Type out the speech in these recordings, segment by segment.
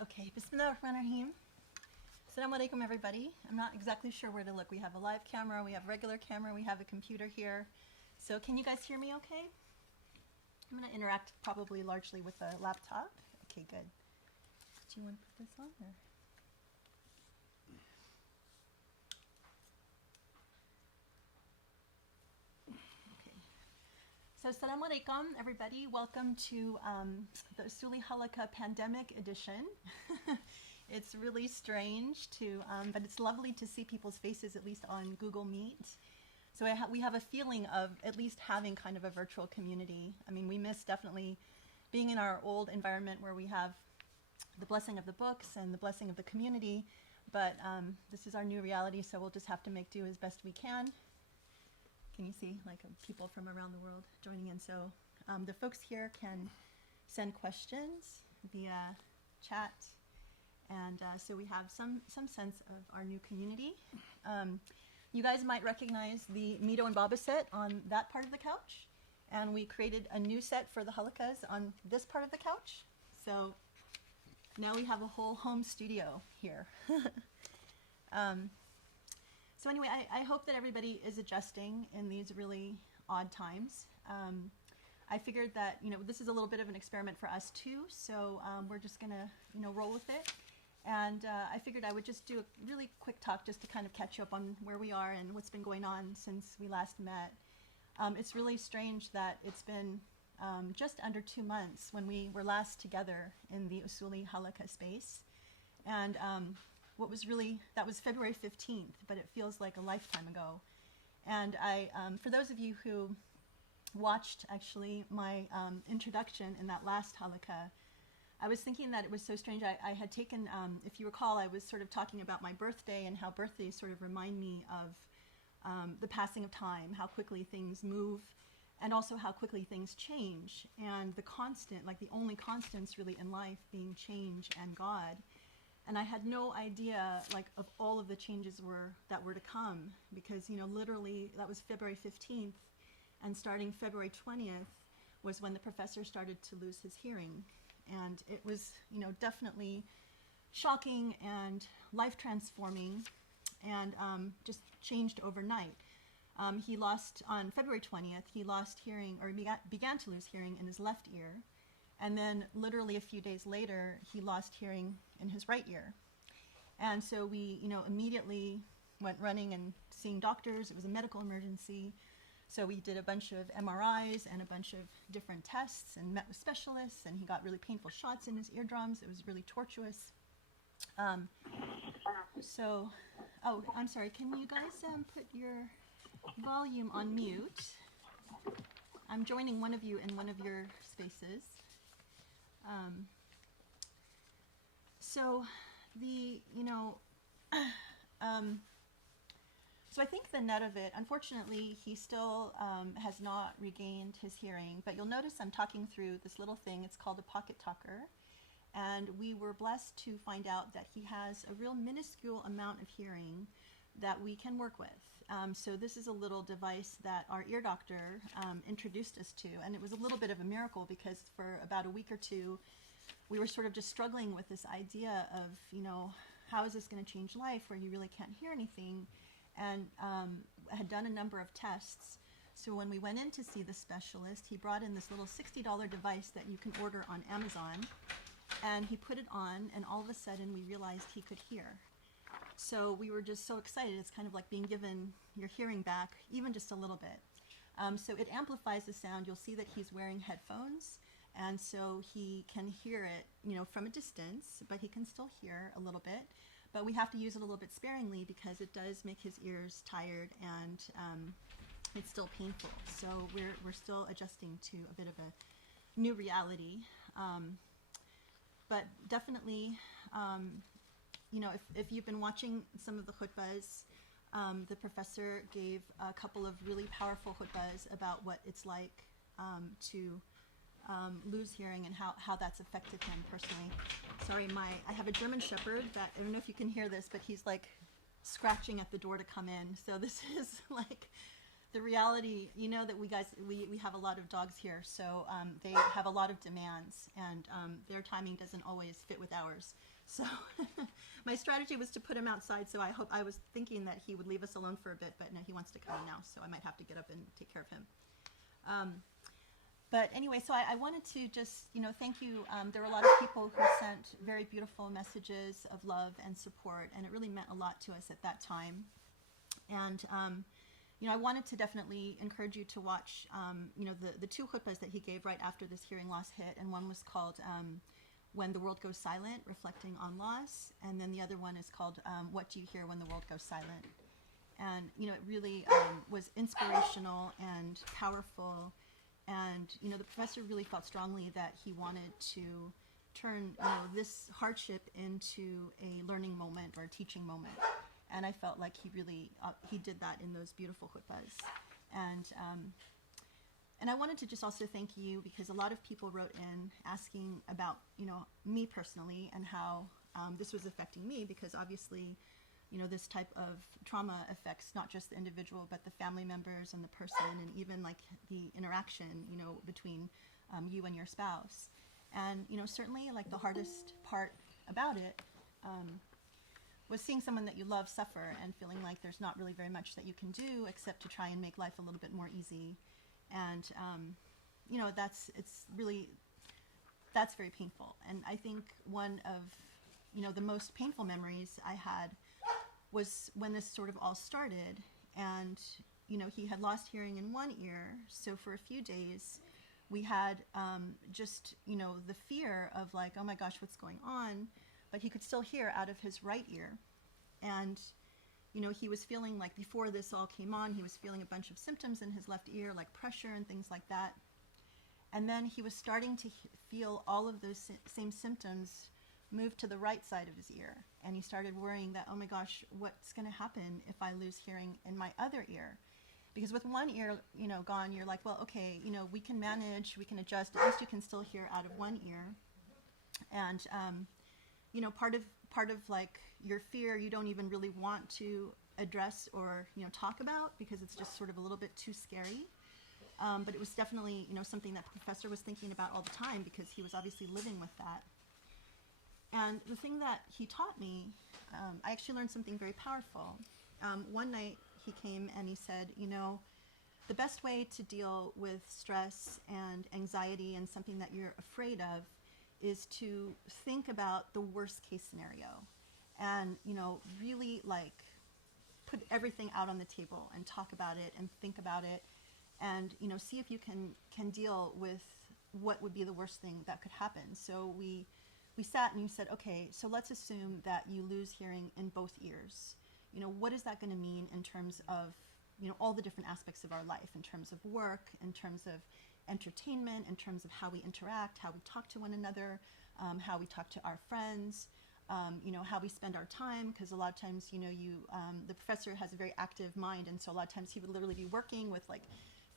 Okay, Bismillahirrahmanirrahim. Assalamu alaikum, everybody. I'm not exactly sure where to look. We have a live camera, we have a regular camera, we have a computer here. So can you guys hear me okay? I'm going to interact probably largely with the laptop. Okay, good. Do you want to put this on? Or? Okay. So assalamu alaikum, everybody. Welcome to the Usuli Halaqa Pandemic Edition. It's really strange to, but it's lovely to see people's faces, at least on Google Meet. So we have a feeling of at least having kind of a virtual community. I mean, we miss definitely being in our old environment where we have the blessing of the books and the blessing of the community, but this is our new reality, so we'll just have to make do as best we can. Can you see like people from around the world joining in? So the folks here can send questions via chat. And so we have some sense of our new community. You guys might recognize the Mito and Baba set on that part of the couch. And we created a new set for the halaqas on this part of the couch. So now we have a whole home studio here. So anyway, I hope that everybody is adjusting in these really odd times. I figured that, this is a little bit of an experiment for us too. So we're just gonna, roll with it. And I figured I would just do a really quick talk just to kind of catch you up on where we are and what's been going on since we last met. It's really strange that it's been just under 2 months when we were last together in the Usuli Halaqa space. And that was February 15th, but it feels like a lifetime ago. And for those of you who watched actually my introduction in that last Halaqa, I was thinking that it was so strange. I had taken, if you recall, I was sort of talking about my birthday and how birthdays sort of remind me of the passing of time, how quickly things move, and also how quickly things change. And the constant, like the only constants really in life being change and God. And I had no idea like of all of the changes that were to come, because literally that was February 15th, and starting February 20th was when the professor started to lose his hearing. And it was, definitely shocking and life transforming, and just changed overnight. He lost, on February 20th, he lost hearing, or began to lose hearing in his left ear. And then literally a few days later, he lost hearing in his right ear. And so we, immediately went running and seeing doctors. It was a medical emergency. So we did a bunch of MRIs and a bunch of different tests and met with specialists, and he got really painful shots in his eardrums. It was really tortuous. Oh, I'm sorry, can you guys put your volume on mute? I'm joining one of you in one of your spaces. So I think the net of it, unfortunately, he still has not regained his hearing, but you'll notice I'm talking through this little thing. It's called a pocket talker, and we were blessed to find out that he has a real minuscule amount of hearing that we can work with. So this is a little device that our ear doctor introduced us to, and it was a little bit of a miracle, because for about a week or two, we were sort of just struggling with this idea of, how is this going to change life where you really can't hear anything? And had done a number of tests. So when we went in to see the specialist, he brought in this little $60 device that you can order on Amazon, and he put it on, and all of a sudden we realized he could hear. So we were just so excited. It's kind of like being given your hearing back, even just a little bit. So it amplifies the sound. You'll see that he's wearing headphones, and so he can hear it, from a distance, but he can still hear a little bit. But we have to use it a little bit sparingly, because it does make his ears tired, and it's still painful. So we're still adjusting to a bit of a new reality. But definitely, if you've been watching some of the khutbahs, the professor gave a couple of really powerful khutbahs about what it's like to lose hearing and how that's affected him personally. Sorry, I have a German Shepherd that, I don't know if you can hear this, but he's like scratching at the door to come in. So this is like the reality, you know, that we have a lot of dogs here, so they have a lot of demands, and their timing doesn't always fit with ours. So my strategy was to put him outside, so I was thinking that he would leave us alone for a bit, but no, he wants to come in now, so I might have to get up and take care of him. But anyway, so I wanted to just, you know, thank you. There were a lot of people who sent very beautiful messages of love and support, and it really meant a lot to us at that time. And, you know, I wanted to definitely encourage you to watch, you know, the two khutbahs that he gave right after this hearing loss hit, and one was called When the World Goes Silent, Reflecting on Loss, and then the other one is called What Do You Hear When the World Goes Silent? And, you know, it really was inspirational and powerful. And, you know, the professor really felt strongly that he wanted to turn, you know, this hardship into a learning moment or a teaching moment. And I felt like he really, he did that in those beautiful khutbahs. And I wanted to just also thank you, because a lot of people wrote in asking about, you know, me personally and how this was affecting me, because obviously, you know, this type of trauma affects not just the individual, but the family members and the person, and even like the interaction, you know, between you and your spouse. And, you know, certainly like the hardest part about it was seeing someone that you love suffer and feeling like there's not really very much that you can do except to try and make life a little bit more easy. And, you know, that's very painful. And I think one of, you know, the most painful memories I had was when this sort of all started. And, you know, he had lost hearing in one ear, so for a few days we had just, you know, the fear of like, oh my gosh, what's going on? But he could still hear out of his right ear. And, you know, he was feeling like, before this all came on, he was feeling a bunch of symptoms in his left ear, like pressure and things like that. And then he was starting to feel all of those same symptoms move to the right side of his ear. And he started worrying that, oh my gosh, what's going to happen if I lose hearing in my other ear? Because with one ear, you know, gone, you're like, well, okay, you know, we can manage, we can adjust, at least you can still hear out of one ear. And, you know, part of like your fear, you don't even really want to address or, you know, talk about, because it's just sort of a little bit too scary. But it was definitely, you know, something that the professor was thinking about all the time, because he was obviously living with that. And the thing that he taught me, I actually learned something very powerful. One night he came and he said, you know, the best way to deal with stress and anxiety and something that you're afraid of is to think about the worst case scenario, and, you know, really like put everything out on the table and talk about it and think about it, and, you know, see if you can deal with what would be the worst thing that could happen. So we sat and you said, okay, so let's assume that you lose hearing in both ears. You know, what is that going to mean in terms of, you know, all the different aspects of our life, in terms of work, in terms of entertainment, in terms of how we interact, how we talk to one another, how we talk to our friends, you know, how we spend our time, because a lot of times, you know, the professor has a very active mind, and so a lot of times he would literally be working with like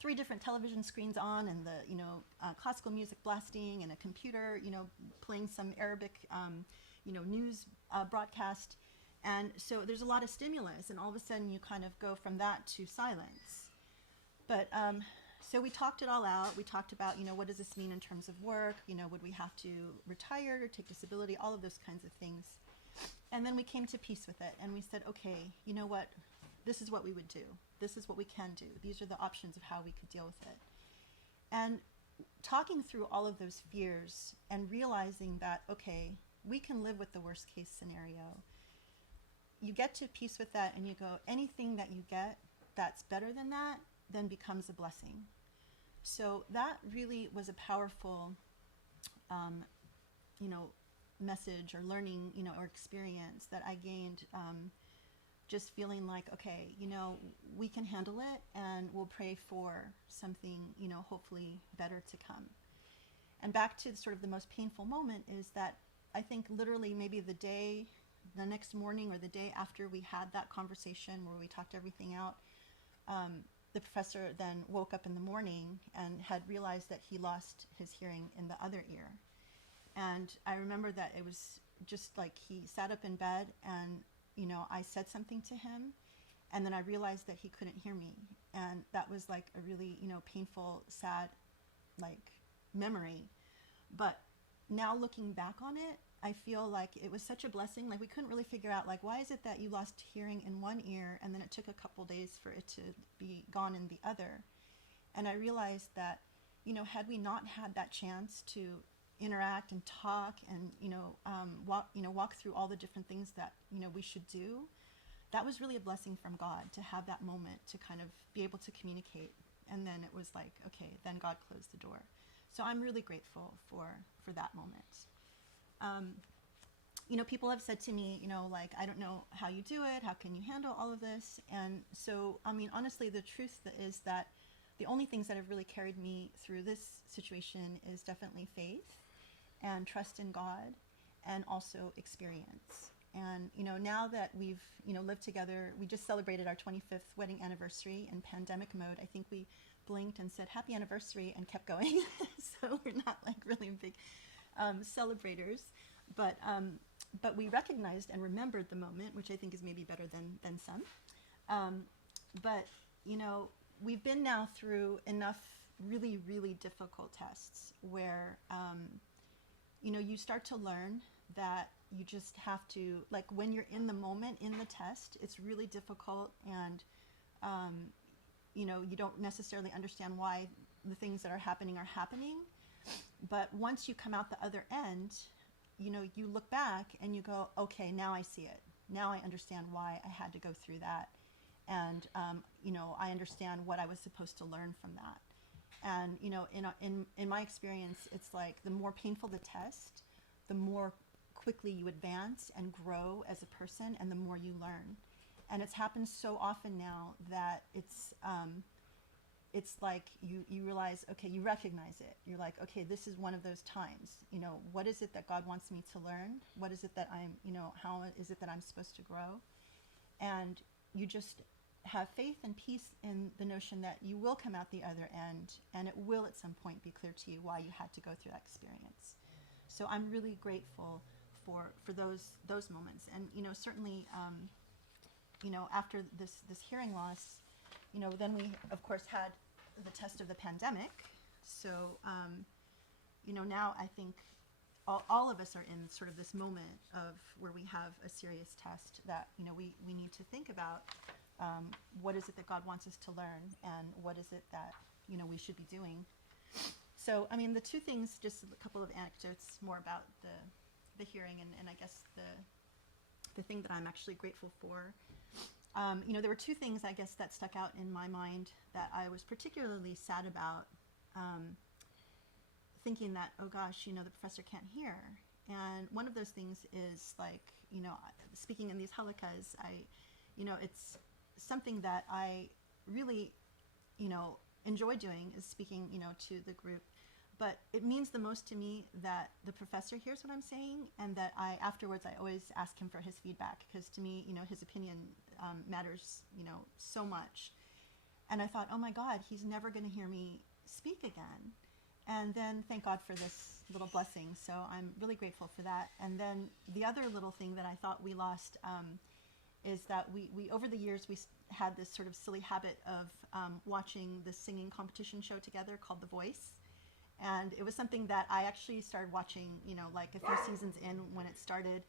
3 different television screens on, and the, you know, classical music blasting, and a computer, you know, playing some Arabic, you know, news broadcast. And so there's a lot of stimulus, and all of a sudden you kind of go from that to silence. But so we talked it all out. We talked about, you know, what does this mean in terms of work? You know, would we have to retire or take disability? All of those kinds of things. And then we came to peace with it, and we said, okay, you know what? This is what we would do. This is what we can do. These are the options of how we could deal with it. And talking through all of those fears and realizing that, okay, we can live with the worst case scenario. You get to peace with that, and you go, anything that you get that's better than that then becomes a blessing. So that really was a powerful, you know, message or learning, you know, or experience that I gained, just feeling like, okay, you know, we can handle it, and we'll pray for something, you know, hopefully better to come. And back to sort of the most painful moment is that I think literally maybe the next morning or the day after we had that conversation where we talked everything out, the professor then woke up in the morning and had realized that he lost his hearing in the other ear. And I remember that it was just like he sat up in bed, and, you know, I said something to him, and then I realized that he couldn't hear me. And that was like a really, painful, sad, like, memory. But now looking back on it, I feel like it was such a blessing. Like, we couldn't really figure out, like, why is it that you lost hearing in one ear and then it took a couple days for it to be gone in the other? And I realized that, had we not had that chance to interact and talk and, walk through all the different things that, we should do, that was really a blessing from God to have that moment to kind of be able to communicate. And then it was like, okay, then God closed the door. So I'm really grateful for that moment. People have said to me, like, I don't know how you do it. How can you handle all of this? And so, honestly, the truth is that the only things that have really carried me through this situation is definitely faith and trust in God, and also experience. And, now that we've, lived together, we just celebrated our 25th wedding anniversary in pandemic mode. I think we blinked and said happy anniversary and kept going. So we're not like really big celebrators, but we recognized and remembered the moment, which I think is maybe better than some. But we've been now through enough really, really difficult tests where you start to learn that you just have to, like, when you're in the moment in the test, it's really difficult, and you don't necessarily understand why the things that are happening. But once you come out the other end, you look back and you go, okay, now I see it. Now I understand why I had to go through that. And, I understand what I was supposed to learn from that. And, in my experience, it's like the more painful the test, the more quickly you advance and grow as a person, and the more you learn. And it's happened so often now that it's like you realize, okay, you recognize it. You're like, okay, this is one of those times. What is it that God wants me to learn? What is it that how is it that I'm supposed to grow? And you just have faith and peace in the notion that you will come out the other end, and it will at some point be clear to you why you had to go through that experience. So I'm really grateful for those moments. And certainly after this hearing loss, then we of course had the test of the pandemic. So now I think all of us are in sort of this moment of where we have a serious test that we need to think about. What is it that God wants us to learn, and what is it that we should be doing? So the two things, just a couple of anecdotes more about the hearing, and I guess the thing that I'm actually grateful for. There were two things, I guess, that stuck out in my mind that I was particularly sad about, thinking that, oh gosh, the professor can't hear. And one of those things is, like, speaking in these halaqas, it's something that I really, enjoy doing, is speaking, to the group. But it means the most to me that the professor hears what I'm saying, and that afterwards I always ask him for his feedback, because to me, his opinion matters, so much. And I thought, oh my God, he's never going to hear me speak again. And then thank God for this little blessing. So I'm really grateful for that. And then the other little thing that I thought we lost is that we over the years, we had this sort of silly habit of watching the singing competition show together called The Voice. And it was something that I actually started watching, like a few seasons in when it started.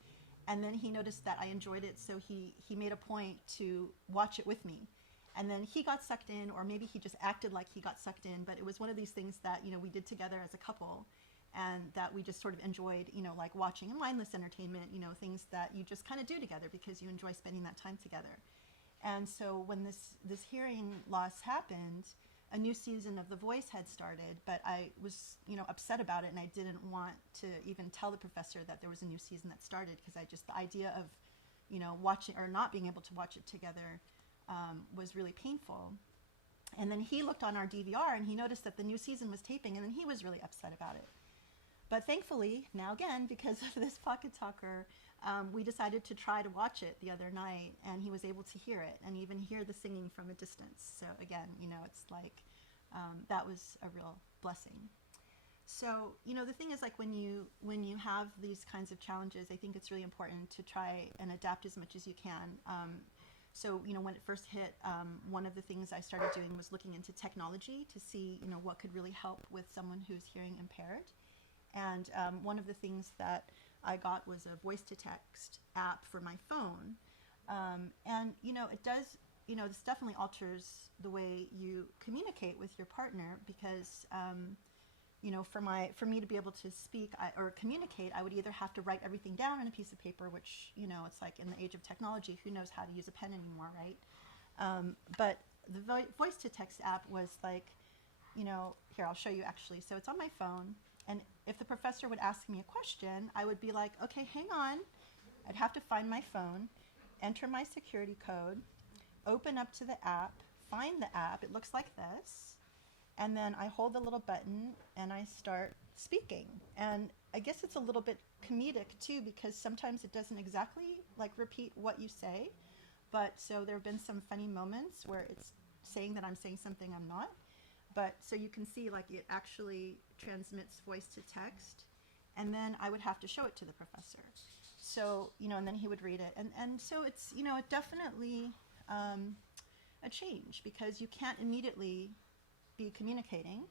And then he noticed that I enjoyed it, so he made a point to watch it with me. And then he got sucked in, or maybe he just acted like he got sucked in, but it was one of these things that, we did together as a couple, and that we just sort of enjoyed, like watching, and mindless entertainment, things that you just kind of do together because you enjoy spending that time together. And so when this hearing loss happened, a new season of The Voice had started, but I was, upset about it, and I didn't want to even tell the professor that there was a new season that started, because the idea of, watching or not being able to watch it together was really painful. And then he looked on our DVR and he noticed that the new season was taping, and then he was really upset about it. But thankfully, now again, because of this Pocket Talker, we decided to try to watch it the other night, and he was able to hear it and even hear the singing from a distance. So again, it's like that was a real blessing. So, the thing is, like, when you have these kinds of challenges, I think it's really important to try and adapt as much as you can. So, when it first hit, one of the things I started doing was looking into technology to see, what could really help with someone who's hearing impaired. And one of the things that I got was a voice-to-text app for my phone. And, it does, this definitely alters the way you communicate with your partner because, for me to be able to speak or communicate, I would either have to write everything down on a piece of paper, which, it's like in the age of technology, who knows how to use a pen anymore, right? But the voice-to-text app was like, here, I'll show you actually. So it's on my phone. And if the professor would ask me a question, I would be like, okay, hang on. I'd have to find my phone, enter my security code, open up to the app, find the app. It looks like this. And then I hold the little button and I start speaking. And I guess it's a little bit comedic too, because sometimes it doesn't exactly like repeat what you say. But so there have been some funny moments where it's saying that I'm saying something I'm not. But so you can see like it actually transmits voice to text, and then I would have to show it to the professor. So, and then he would read it. And so it's, it definitely a change because you can't immediately be communicating,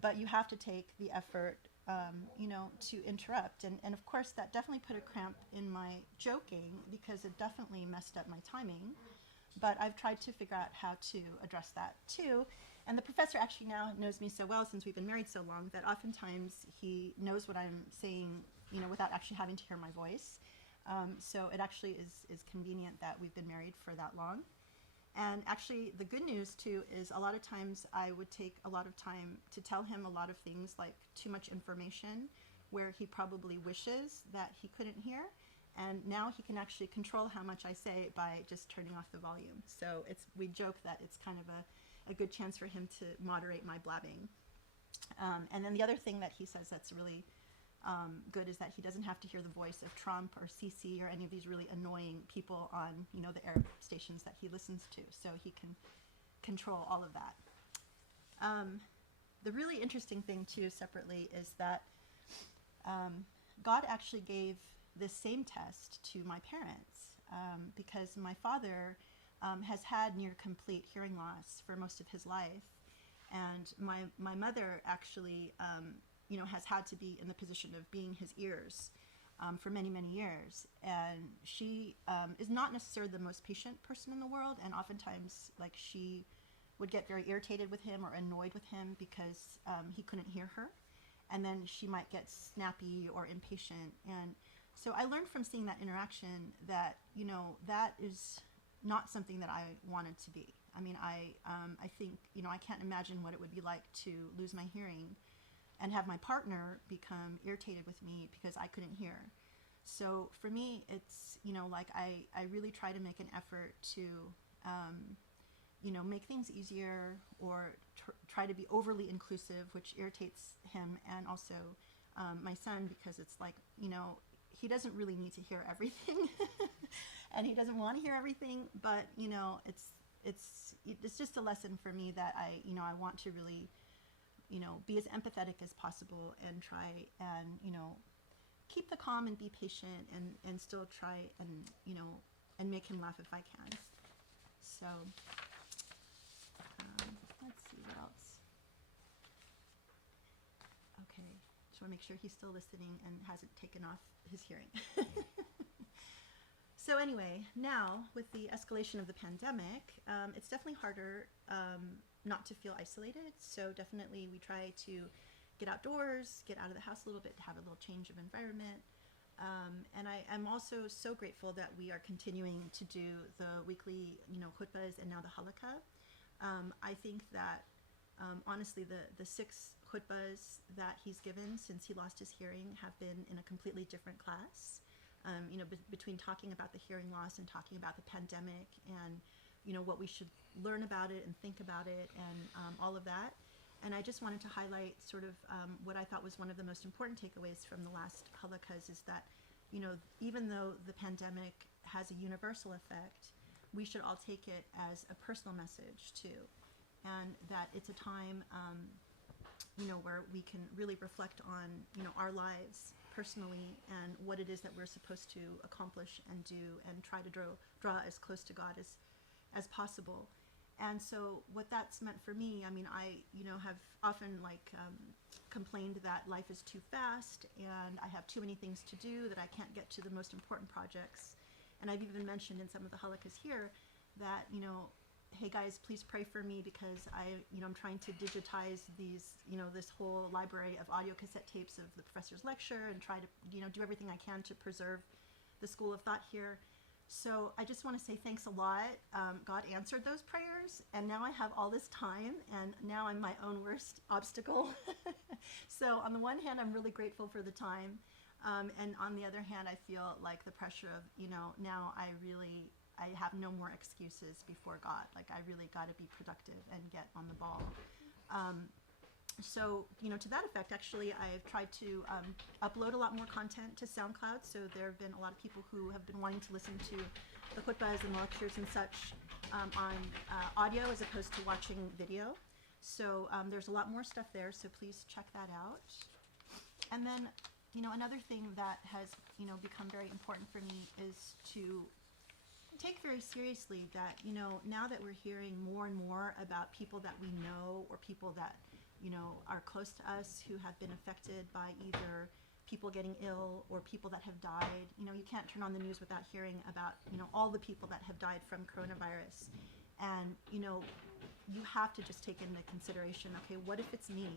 but you have to take the effort, to interrupt. And of course that definitely put a cramp in my joking because it definitely messed up my timing. But I've tried to figure out how to address that too. And the professor actually now knows me so well since we've been married so long that oftentimes he knows what I'm saying, without actually having to hear my voice. So it actually is convenient that we've been married for that long. And actually the good news too is a lot of times I would take a lot of time to tell him a lot of things like too much information where he probably wishes that he couldn't hear. And now he can actually control how much I say by just turning off the volume. So we joke that it's kind of a good chance for him to moderate my blabbing. And then the other thing that he says that's really good is that he doesn't have to hear the voice of Trump or Sisi or any of these really annoying people on, the Arab stations that he listens to. So he can control all of that. The really interesting thing too, separately, is that God actually gave this same test to my parents because my father has had near complete hearing loss for most of his life, and my mother actually has had to be in the position of being his ears for many years, and she is not necessarily the most patient person in the world, and oftentimes like she would get very irritated with him or annoyed with him because he couldn't hear her, and then she might get snappy or impatient. And so I learned from seeing that interaction that, that is not something that I wanted to be. I mean, I think, I can't imagine what it would be like to lose my hearing and have my partner become irritated with me because I couldn't hear. So for me, it's, like I really try to make an effort to, make things easier or try to be overly inclusive, which irritates him and also my son, because it's like, he doesn't really need to hear everything and he doesn't want to hear everything, but it's just a lesson for me that I want to really, be as empathetic as possible and try and, keep the calm and be patient and still try and, and make him laugh if I can. So, let's see what else. Okay. Just want to make sure he's still listening and hasn't taken off his hearing. So anyway, now with the escalation of the pandemic, it's definitely harder not to feel isolated. So definitely we try to get outdoors, get out of the house a little bit, to have a little change of environment. And I'm also so grateful that we are continuing to do the weekly, khutbahs and now the Halaqa. I think that honestly, the 6 khutbahs that he's given since he lost his hearing have been in a completely different class. Between talking about the hearing loss and talking about the pandemic and, what we should learn about it and think about it and all of that. And I just wanted to highlight sort of what I thought was one of the most important takeaways from the last halakas is that, even though the pandemic has a universal effect, we should all take it as a personal message too. And that it's a time, where we can really reflect on, our lives personally and what it is that we're supposed to accomplish and do, and try to draw as close to God as possible. And so what that's meant for me, I mean, I, have often complained that life is too fast and I have too many things to do, that I can't get to the most important projects. And I've even mentioned in some of the halaqas here that, hey guys, please pray for me because I'm trying to digitize these, this whole library of audio cassette tapes of the professor's lecture and try to, do everything I can to preserve the school of thought here. So I just want to say thanks a lot. God answered those prayers, and now I have all this time, and now I'm my own worst obstacle. So on the one hand, I'm really grateful for the time, and on the other hand, I feel like the pressure of, now I have no more excuses before God. Like, I really got to be productive and get on the ball. So, to that effect, actually, I've tried to upload a lot more content to SoundCloud. So there have been a lot of people who have been wanting to listen to the khutbahs and lectures and such on audio as opposed to watching video. So there's a lot more stuff there, so please check that out. And then, another thing that has, become very important for me is to take very seriously that, now that we're hearing more and more about people that we know or people that are close to us who have been affected by either people getting ill or people that have died. You can't turn on the news without hearing about, all the people that have died from coronavirus. And, you have to just take into consideration, okay, what if it's me?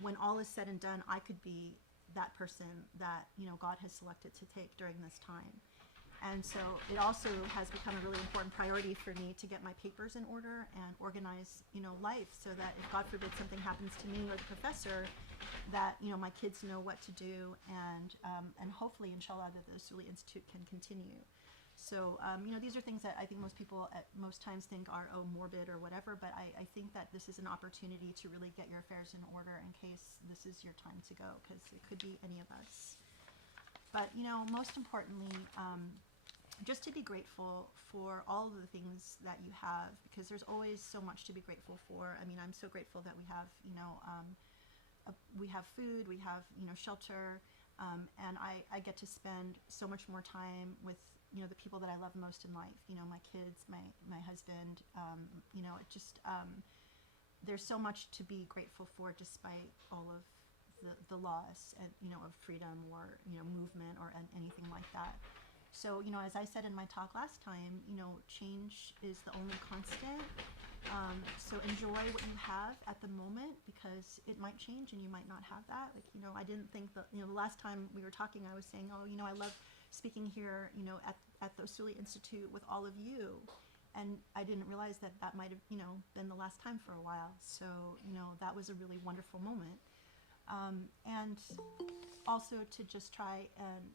When all is said and done, I could be that person that, God has selected to take during this time. And so it also has become a really important priority for me to get my papers in order and organize, life, so that if God forbid something happens to me or the professor, that, my kids know what to do, and hopefully, inshallah, that the Usuli Institute can continue. So, these are things that I think most people at most times think are, morbid or whatever, but I think that this is an opportunity to really get your affairs in order in case this is your time to go, because it could be any of us. But, most importantly, just to be grateful for all of the things that you have, because there's always so much to be grateful for. I mean, I'm so grateful that we have, we have food, we have, shelter, and I get to spend so much more time with, the people that I love most in life, my kids, my husband, it just, there's so much to be grateful for despite all of the loss and, of freedom or, movement or anything like that. So, as I said in my talk last time, change is the only constant. So enjoy what you have at the moment, because it might change and you might not have that. Like, I didn't think that, the last time we were talking, I was saying, I love speaking here, at the Usuli Institute with all of you. And I didn't realize that that might have, been the last time for a while. So, that was a really wonderful moment. And also to just try and,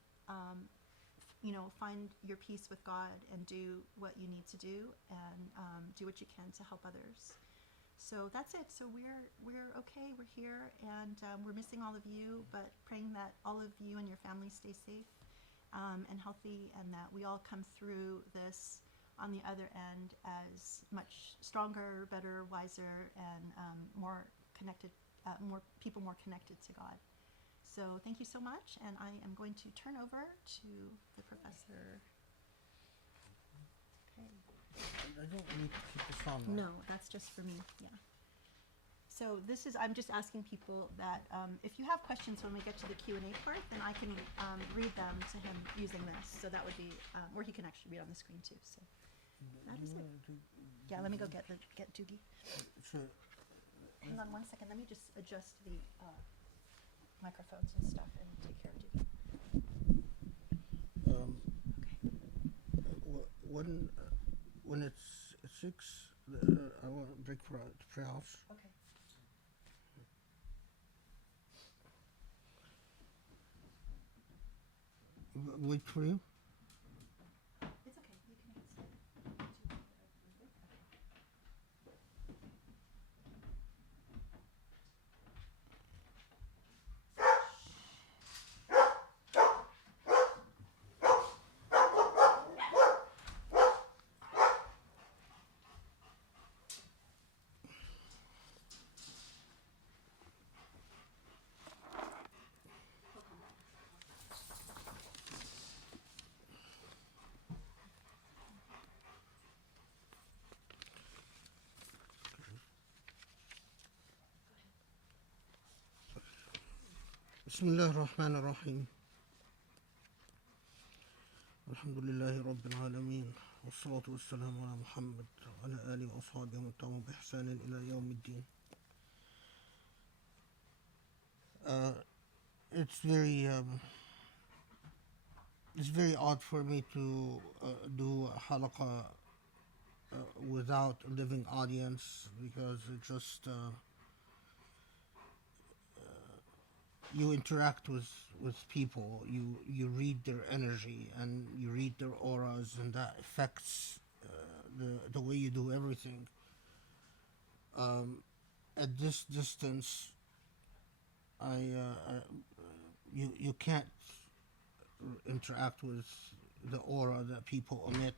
find your peace with God and do what you need to do, and do what you can to help others. So that's it. So we're okay. We're here, and we're missing all of you, but praying that all of you and your families stay safe and healthy, and that we all come through this on the other end as much stronger, better, wiser, and more connected, more people more connected to God. So thank you so much, and I am going to turn over to the professor. Okay. I don't need to keep this on. No, that's just for me, yeah. So this is, I'm just asking people that if you have questions when we get to the Q&A part, then I can read them to him using this. So that would be, or he can actually read on the screen too. So that is it. Yeah, let me go get Doogie. So, hang on 1 second. Let me just adjust the microphones and stuff and take care of Doogie. Okay. When it's 6, I want to break for to pray off. Okay. Wait for you. It's okay. You can stay. بسم الله الرحمن الرحيم الحمد لله رب العالمين والصلاة والسلام على محمد وعلى آله وأصحابه ومن تبعهم بإحسان إلى يوم الدين. It's very odd for me to do a halaqa without a living audience, because it just you interact with people, you read their energy and you read their auras, and that affects the way you do everything. At this distance, you can't interact with the aura that people emit,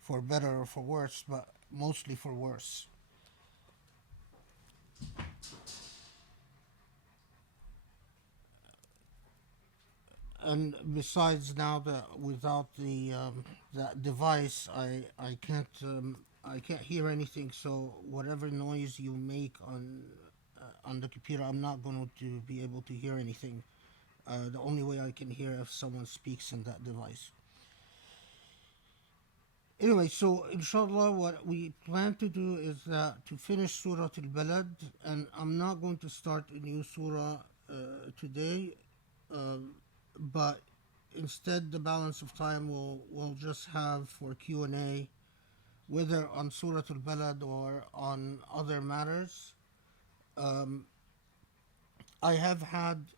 for better or for worse, but mostly for worse. And besides, now that without the that device, I can't hear anything. So whatever noise you make on the computer, I'm not going to be able to hear anything. The only way I can hear if someone speaks in that device. Anyway, so inshallah, what we plan to do is to finish Surah Al-Balad, and I'm not going to start a new surah today, but instead the balance of time we'll just have for Q&A, whether on Surah Al-Balad or on other matters. I have had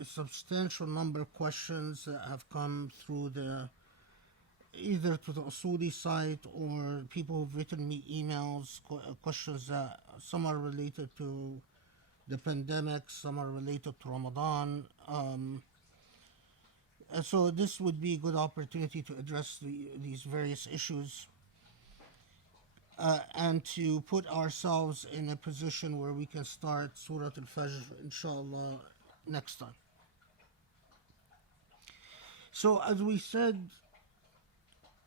a substantial number of questions that have come through either to the Usuli site, or people who've written me emails, questions that some are related to the pandemic, some are related to Ramadan. And so this would be a good opportunity to address these various issues, and to put ourselves in a position where we can start Surah Al-Fajr, inshallah, next time. So as we said,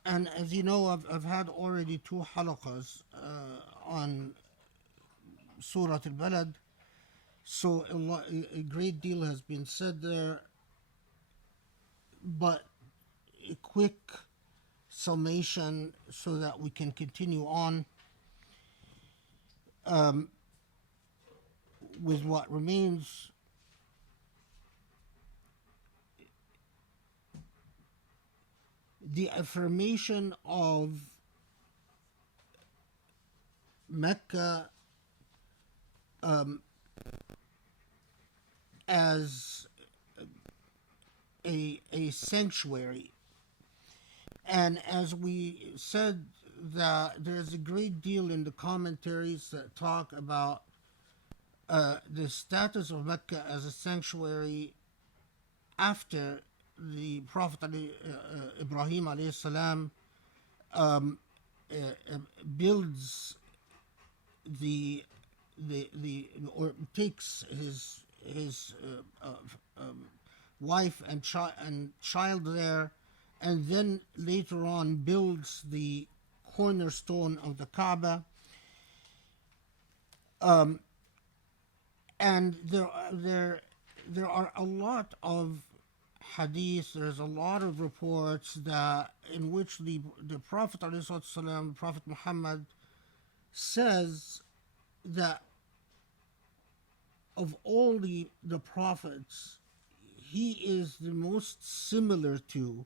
and as you know, I've had already 2 halaqas on Surah Al-Balad, so a great deal has been said there, but a quick summation so that we can continue on with what remains. The affirmation of Mecca as a sanctuary. And as we said, that there's a great deal in the commentaries that talk about the status of Mecca as a sanctuary after the Prophet Ibrahim alayhi salam builds or takes his wife and child there, and then later on builds the cornerstone of the Kaaba. And there are a lot of hadith, there's a lot of reports that in which the Prophet ﷺ, Prophet Muhammad, says that of all the prophets, he is the most similar to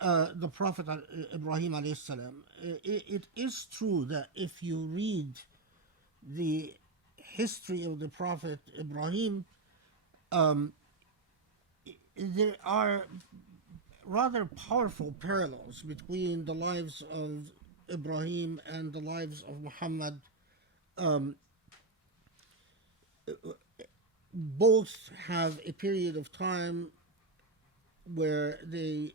the Prophet Ibrahim alayhi salam. It is true that if you read the history of the Prophet Ibrahim, there are rather powerful parallels between the lives of Ibrahim and the lives of Muhammad. Both have a period of time where they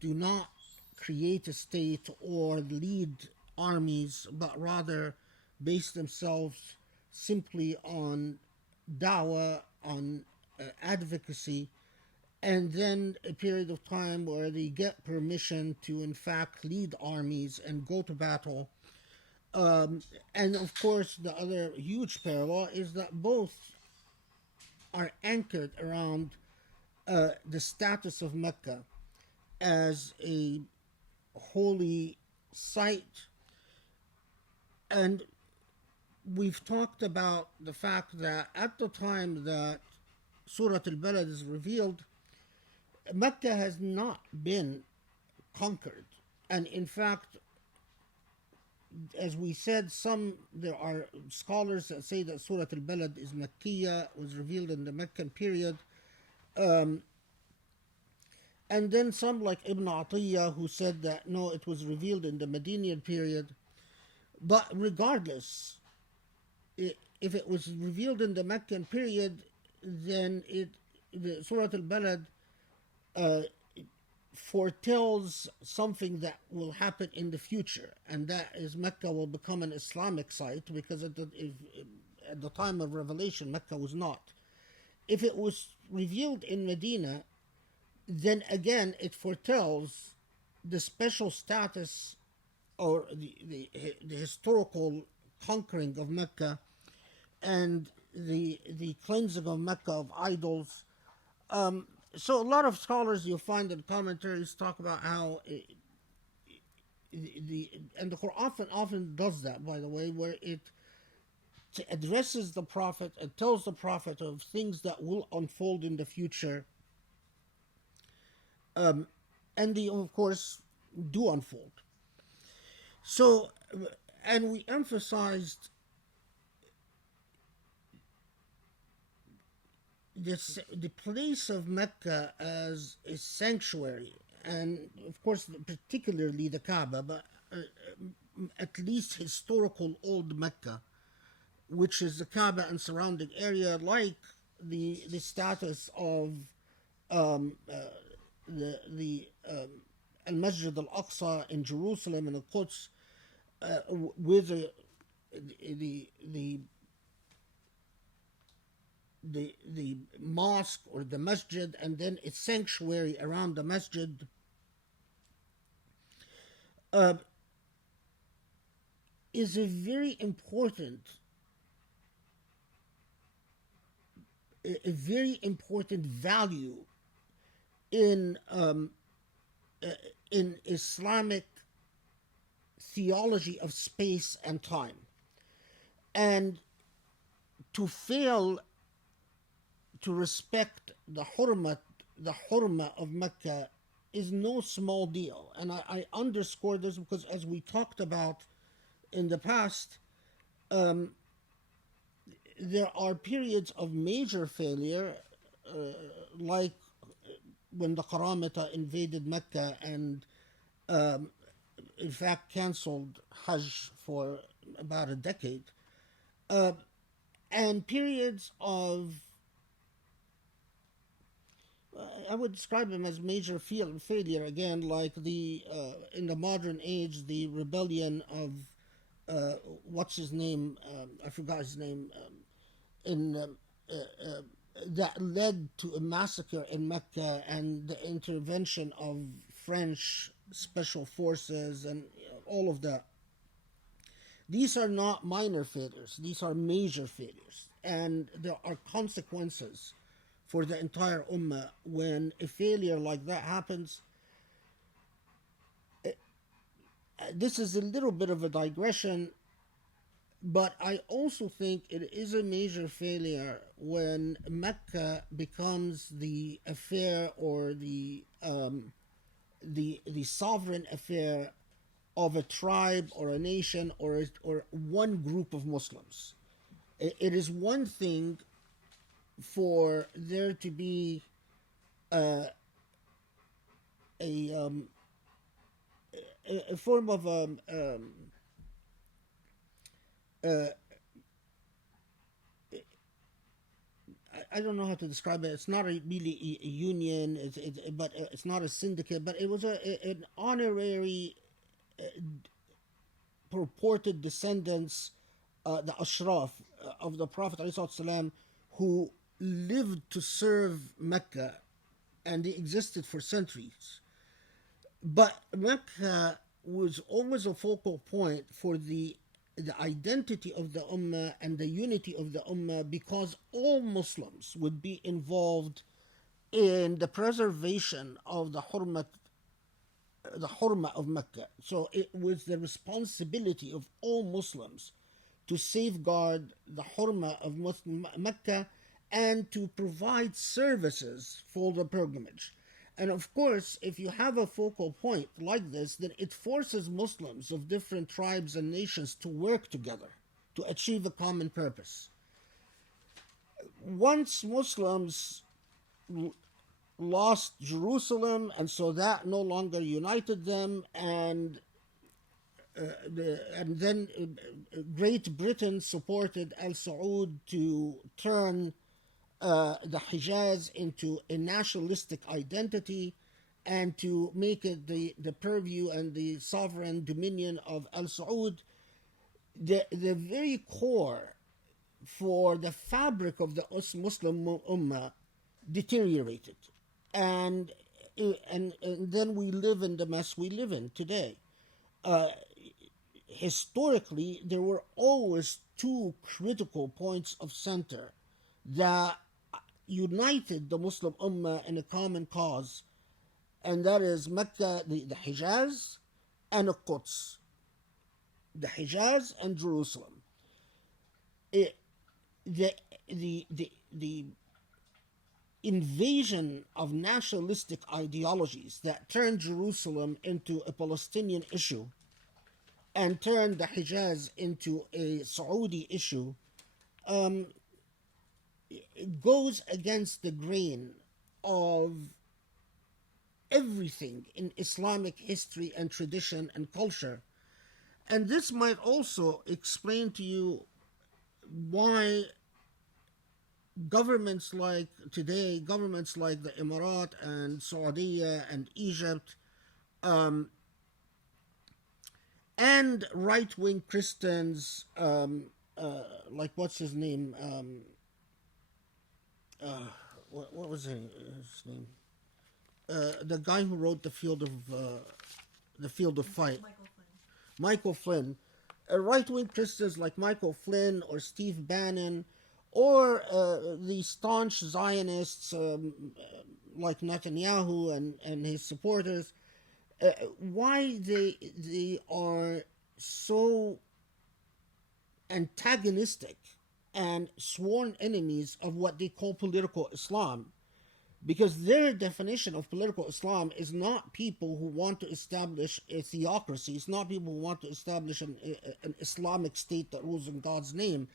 do not create a state or lead armies, but rather base themselves simply on da'wah, on advocacy, and then a period of time where they get permission to in fact lead armies and go to battle. And of course, the other huge parallel is that both are anchored around the status of Mecca as a holy site. And we've talked about the fact that at the time that Surah Al-Balad is revealed, Mecca has not been conquered. And in fact, as we said, there are scholars that say that Surah Al-Balad is Makkiyah, was revealed in the Meccan period. And then some like Ibn Atiyah who said that no, it was revealed in the Medinian period. But regardless, if it was revealed in the Meccan period, then the Surah Al-Balad foretells something that will happen in the future, and that is Mecca will become an Islamic site, because at the time of revelation, Mecca was not. If it was revealed in Medina, then again it foretells the special status or the historical conquering of Mecca and the cleansing of Mecca of idols. So a lot of scholars you'll find in commentaries talk about how and the Quran often does that, by the way, where it addresses the Prophet and tells the Prophet of things that will unfold in the future, and they of course do unfold. So, and we emphasized the place of Mecca as a sanctuary, and of course particularly the Kaaba, but at least historical old Mecca, which is the Kaaba and surrounding area, like the status of the Al-Masjid Al-Aqsa in Jerusalem and the Quds, with the mosque or the masjid, and then its sanctuary around the masjid, is a very important value in Islamic theology of space and time. And to fail to respect the hurma of Mecca is no small deal. And I underscore this because, as we talked about in the past, there are periods of major failure, like when the Qaramita invaded Mecca and in fact canceled Hajj for about a decade, and periods of, I would describe them as major failure again, like in the modern age, the rebellion of what's his name? I forgot his name. That led to a massacre in Mecca and the intervention of French special forces and all of that. These are not minor failures. These are major failures. And there are consequences for the entire ummah when a failure like that happens. This is a little bit of a digression, but I also think it is a major failure when Mecca becomes the affair or the sovereign affair of a tribe or a nation or one group of Muslims. It is one thing for there to be a form of I don't know how to describe it. It's not really a union, but it's not a syndicate. But it was an honorary, purported descendants, the Ashraf of the Prophet ﷺ, who lived to serve Mecca, and they existed for centuries. But Mecca was always a focal point for the the identity of the Ummah and the unity of the Ummah, because all Muslims would be involved in the preservation of the Hurma of Mecca. So it was the responsibility of all Muslims to safeguard the Hurma of Mecca and to provide services for the pilgrimage. And of course, if you have a focal point like this, then it forces Muslims of different tribes and nations to work together to achieve a common purpose. Once Muslims lost Jerusalem, and so that no longer united them, and then Great Britain supported Al Saud to turn the Hijaz into a nationalistic identity and to make it the purview and the sovereign dominion of Al Saud. The very core for the fabric of the Muslim Ummah deteriorated. And then we live in the mess we live in today. Historically, there were always two critical points of center that united the Muslim Ummah in a common cause, and that is Mecca, the Hijaz, and Quds. The Hijaz and Jerusalem. The invasion of nationalistic ideologies that turned Jerusalem into a Palestinian issue and turned the Hijaz into a Saudi issue goes against the grain of everything in Islamic history and tradition and culture. And this might also explain to you why governments like today, governments like the Emirat and Saudi and Egypt, and right-wing Christians, like what's his name? What was his name? The guy who wrote the Field of Fight. Michael Flynn. Right-wing Christians like Michael Flynn or Steve Bannon, or the staunch Zionists like Netanyahu and his supporters, why they are so antagonistic and sworn enemies of what they call political Islam, because their definition of political Islam is not people who want to establish a theocracy, it's not people who want to establish an Islamic state that rules in God's name,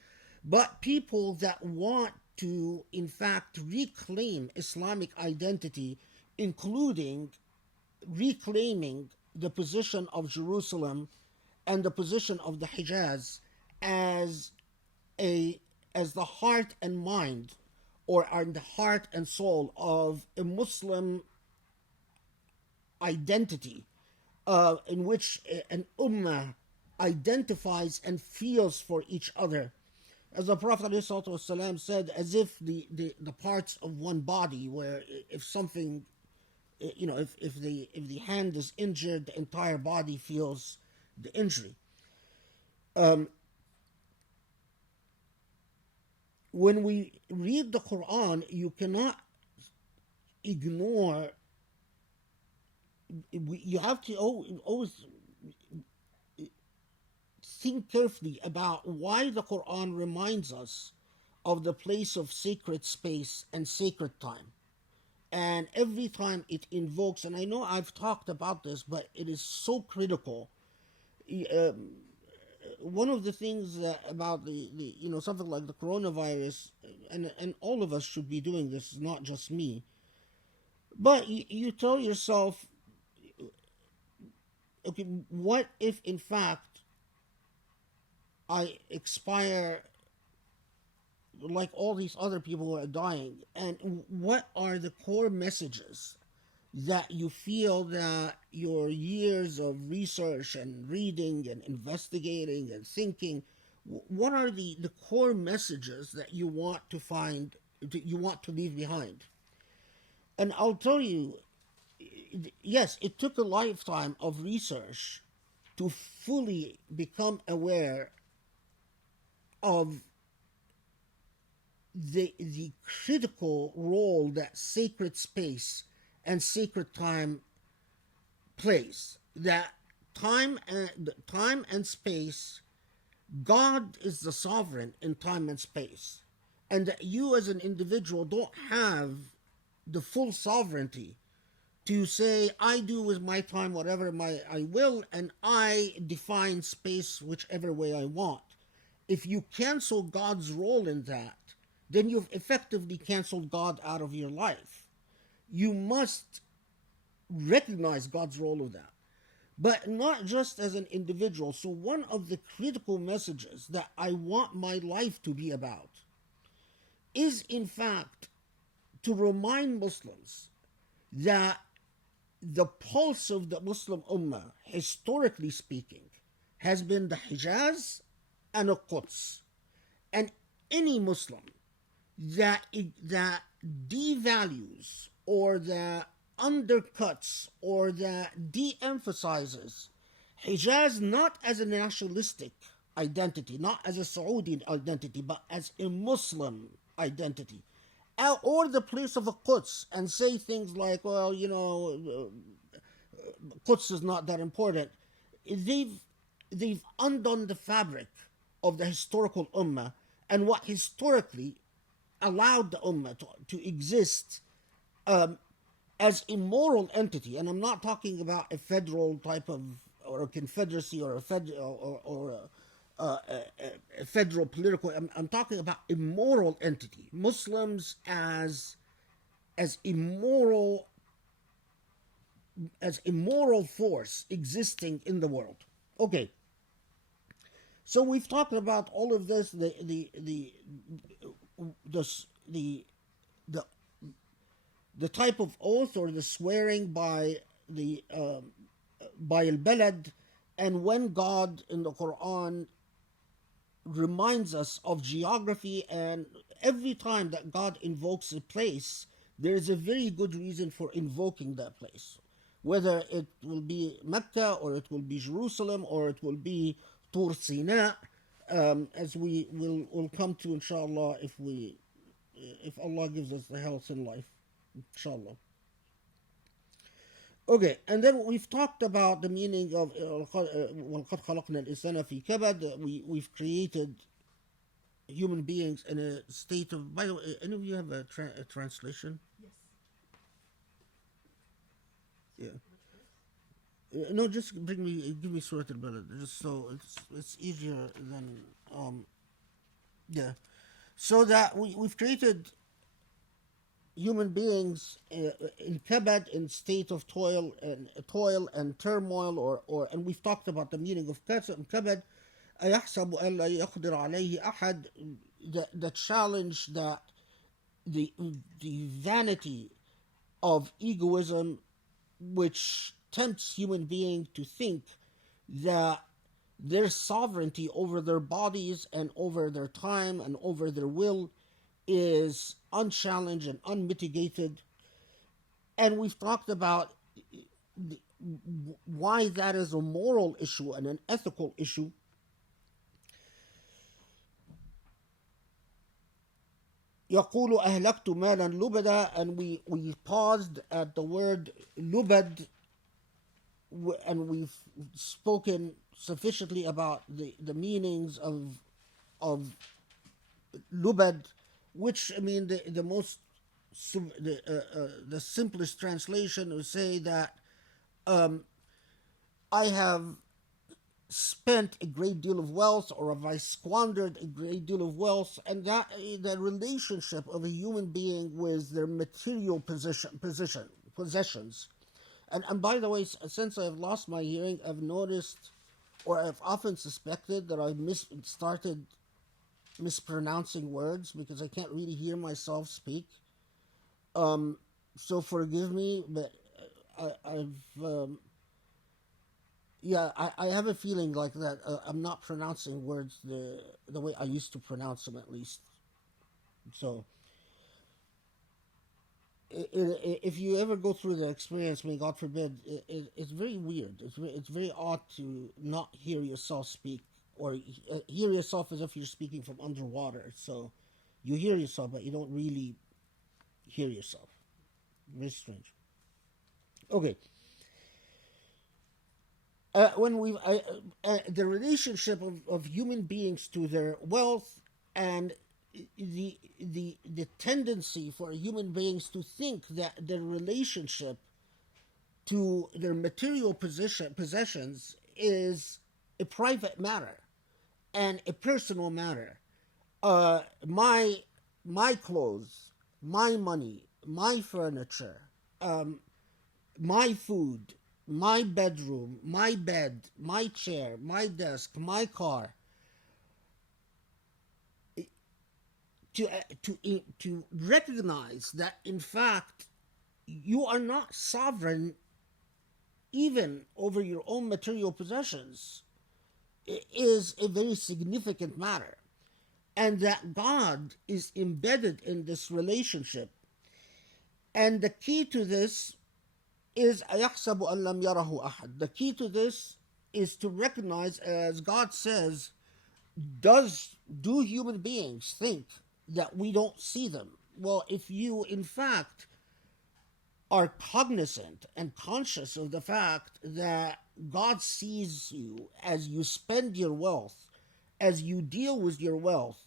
but people that want to, in fact, reclaim Islamic identity, including reclaiming the position of Jerusalem and the position of the Hijaz as the heart and mind, or are the heart and soul of a Muslim identity, in which an ummah identifies and feels for each other. As the Prophet ﷺ said, as if the parts of one body, where if something, if the hand is injured, the entire body feels the injury. When we read the Quran, you cannot ignore, you have to always think carefully about why the Quran reminds us of the place of sacred space and sacred time. And every time it invokes, and I know I've talked about this, but it is so critical. One of the things about the something like the coronavirus, and all of us should be doing this, not just me, but you tell yourself, okay, what if in fact I expire like all these other people who are dying? And what are the core messages that you feel that your years of research and reading and investigating and thinking, what are the core messages that you want to find, that you want to leave behind? And I'll tell you, yes, it took a lifetime of research to fully become aware of the critical role that sacred space and sacred time plays. That time and space, God is the sovereign in time and space, and that you as an individual don't have the full sovereignty to say, I do with my time whatever I will, and I define space whichever way I want. If you cancel God's role in that, then you've effectively canceled God out of your life. You must recognize God's role of that, but not just as an individual. So one of the critical messages that I want my life to be about is, in fact, to remind Muslims that the pulse of the Muslim Ummah, historically speaking, has been the Hijaz and the Quds. And any Muslim that devalues or that undercuts or that de-emphasizes Hijaz not as a nationalistic identity, not as a Saudi identity, but as a Muslim identity, or the place of the Quds, and say things like, well, Quds is not that important. They've undone the fabric of the historical Ummah and what historically allowed the Ummah to exist as a moral entity. And I'm not talking about a federal type of, or a confederacy, or a federal political. I'm talking about a moral entity. Muslims as a moral force existing in the world. Okay. So we've talked about all of this, the type of oath or the swearing by al-Balad, and when God in the Quran reminds us of geography, and every time that God invokes a place, there is a very good reason for invoking that place. Whether it will be Mecca, or it will be Jerusalem, or it will be Tur Sina, as we will come to, inshallah, if Allah gives us the health in life, inshallah. Okay, and then we've talked about the meaning of وَلَقَدْ خَلَقْنَا الْإِنسَانَ فِي كَبَدٍ. We've created human beings in a state of. By the way, any of you have a translation? Yes. Yeah. No, just give me Surah Al-Balad, just so it's easier than yeah. So that we've created human beings in kabad, in state of toil and turmoil, and we've talked about the meaning of kabad. أَيَحْسَبُ أَنْ لَا يَقْدِرَ عَلَيْهِ أَحَدٌ, the challenge, that the vanity of egoism, which tempts human beings to think that their sovereignty over their bodies and over their time and over their will is unchallenged and unmitigated. And we've talked about why that is a moral issue and an ethical issue. يقول أهلكت مالا لبدا, and we paused at the word lubad, and we've spoken sufficiently about the meanings of lubad, which, I mean, the simplest translation would say that I have spent a great deal of wealth, or have I squandered a great deal of wealth, and that the relationship of a human being with their material possessions. And by the way, since I've lost my hearing, I've noticed, or I've often suspected, that I've started mispronouncing words because I can't really hear myself speak. So forgive me, but I have a feeling like that I'm not pronouncing words the way I used to pronounce them, at least. So if you ever go through the experience, may God forbid, it's very weird. It's very odd to not hear yourself speak, or hear yourself as if you're speaking from underwater. So you hear yourself, but you don't really hear yourself. Very strange. Okay. When we the relationship of human beings to their wealth, and the tendency for human beings to think that their relationship to their material possessions is a private matter and a personal matter. My clothes, my money, my furniture, my food, my bedroom, my bed, my chair, my desk, my car. To recognize that in fact you are not sovereign even over your own material possessions is a very significant matter, and that God is embedded in this relationship. And the key to this is أَيَحْسَبُ أَن لَمْ يَرَهُ أَحَدٌ. The key to this is to recognize, as God says, do human beings think that we don't see them? Well, if you in fact are cognizant and conscious of the fact that God sees you as you spend your wealth, as you deal with your wealth,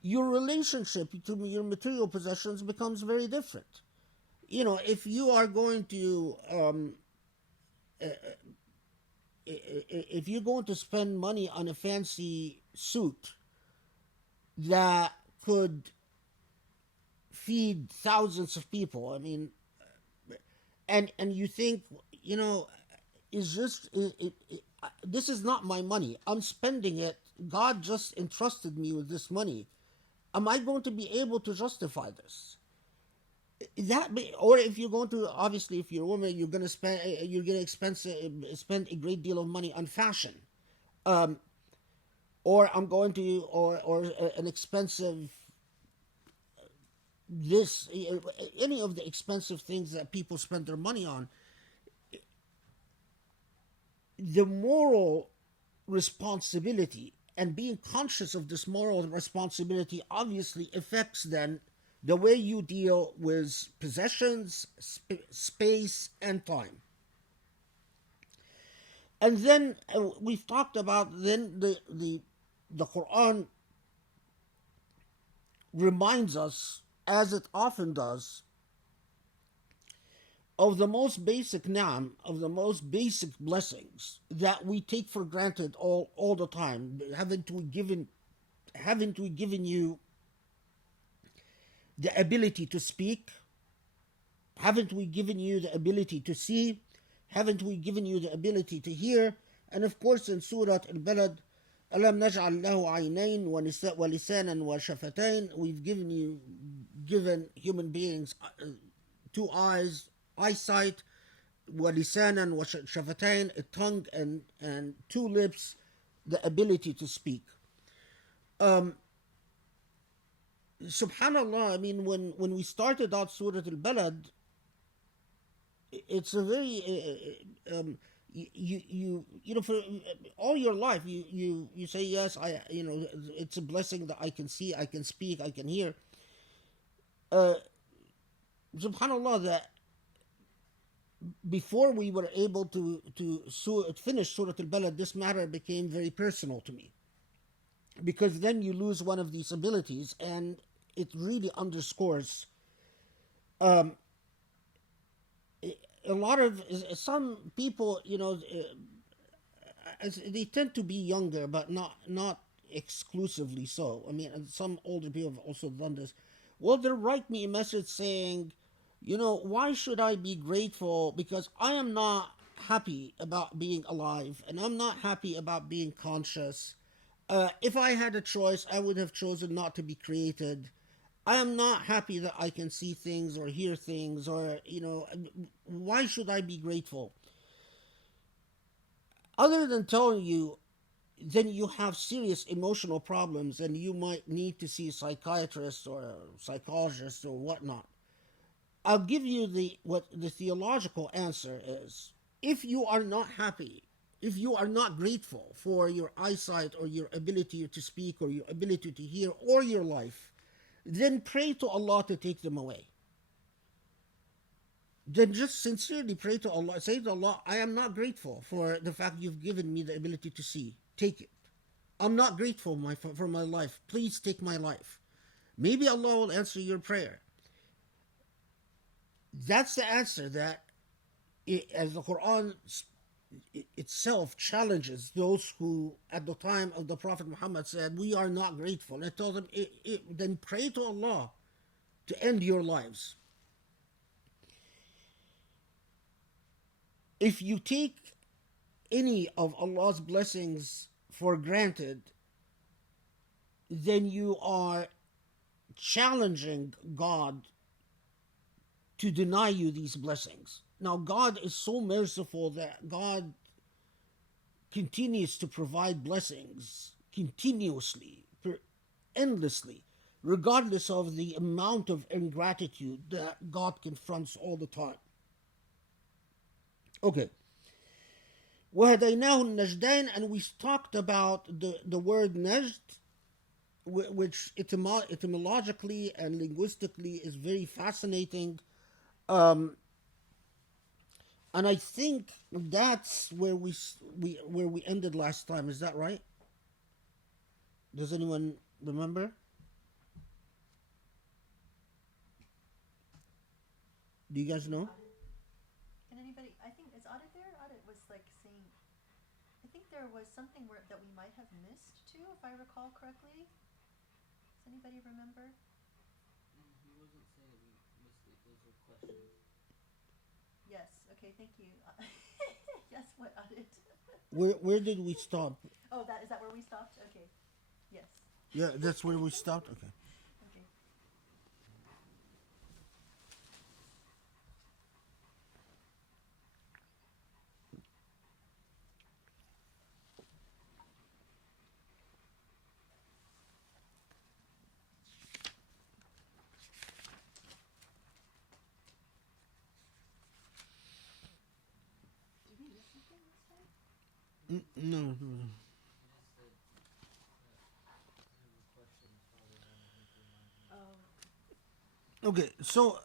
your relationship to your material possessions becomes very different. You know, if you are going to if you're going to spend money on a fancy suit that could feed thousands of people, I mean, and you think, you know, this is not my money. I'm spending it. God just entrusted me with this money. Am I going to be able to justify this? Or if you're going to, obviously, if you're a woman, you're going to spend a great deal of money on fashion, or I'm going to, or an expensive any of the expensive things that people spend their money on. The moral responsibility and being conscious of this moral responsibility obviously affects then the way you deal with possessions, space, and time. And then we've talked about then the Quran reminds us, as it often does, of the most basic ni'am, of the most basic blessings that we take for granted all the time. Haven't we given you the ability to speak? Haven't we given you the ability to see? Haven't we given you the ability to hear? And of course in Surah Al-Balad, أَلَمْ نَجْعَلْ لَهُ عَيْنَيْن وَلِسَانًا وَشَفَتَيْن. We've given human beings 2 eyes, eyesight, وَلِسَانًا وَشَفَتَيْن, a tongue and 2 lips, the ability to speak. Subhanallah, I mean, when we started out Surah Al-Balad, it's a very you know, for all your life you say, yes, it's a blessing that I can see, I can speak, I can hear. Subhanallah, that before we were able to finish Surah Al-Balad, this matter became very personal to me, because then you lose one of these abilities, and it really underscores a lot of some people, you know, they tend to be younger, but not exclusively so. I mean, and some older people have also done this. Well, they'll write me a message saying, you know, why should I be grateful? Because I am not happy about being alive, and I'm not happy about being conscious. If I had a choice, I would have chosen not to be created. I am not happy that I can see things or hear things, or, you know, why should I be grateful? Other than telling you, then you have serious emotional problems and you might need to see a psychiatrist or a psychologist or whatnot. I'll give you what the theological answer is. If you are not happy if you are not grateful for your eyesight or your ability to speak or your ability to hear or your life, then pray to Allah to take them away. Then just sincerely pray to Allah. Say to Allah, I am not grateful for the fact you've given me the ability to see. Take it. I'm not grateful for my life. Please take my life. Maybe Allah will answer your prayer. That's the answer that, as the Quran itself challenges those who, at the time of the Prophet Muhammad, said, we are not grateful. And told them, then pray to Allah to end your lives. If you take any of Allah's blessings for granted, then you are challenging God to deny you these blessings. Now, God is so merciful that God continues to provide blessings continuously, endlessly, regardless of the amount of ingratitude that God confronts all the time. Okay. وَهَدَيْنَاهُ النَّجْدَيْنِ, and we talked about the word najd, which etymologically and linguistically is very fascinating. And I think that's where we ended last time. Is that right? Does anyone remember? Do you guys know? Can anybody? I think is Audit there? Audit was like saying. I think there was something that we might have missed too, if I recall correctly. Does anybody remember? He wasn't saying we missed it. Those were questions. Yes. Okay. Thank you. Yes. What Audit? Where did we stop? Oh, is that where we stopped? Okay. Yes. Yeah, that's where we stopped. Okay. Okay. Did we miss something this time? No. He just said there were questions probably around his reminder. Oh. Okay, so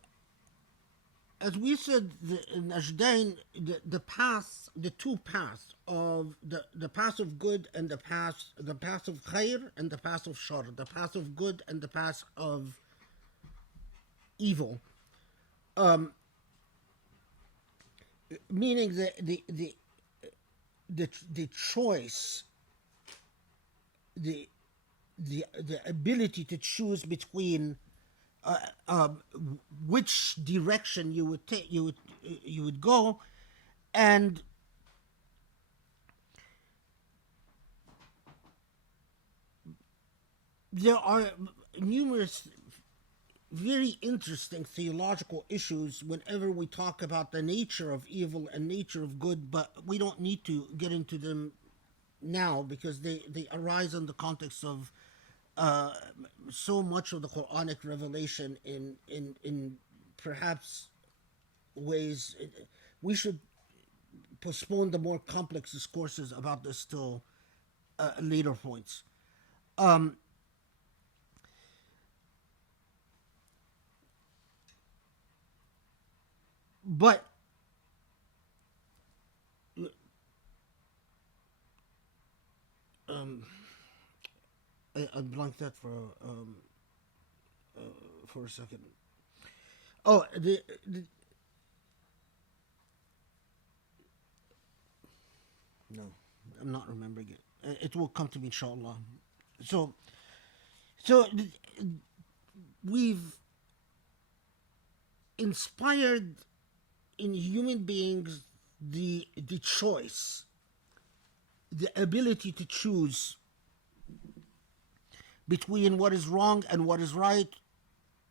as we said, the Najdain, the path, the two paths of the path of good and the path of khair and the path of shar, the path of good and the path of evil, meaning the choice, the ability to choose between which direction you would take, you would go, and there are numerous very interesting theological issues whenever we talk about the nature of evil and nature of good, but we don't need to get into them now because they arise in the context of so much of the Quranic revelation in perhaps ways. We should postpone the more complex discourses about this till later points. But I blanked that for a second. Oh, no, I'm not remembering it. It will come to me, inshallah. So we've inspired in human beings the choice, the ability to choose between what is wrong and what is right,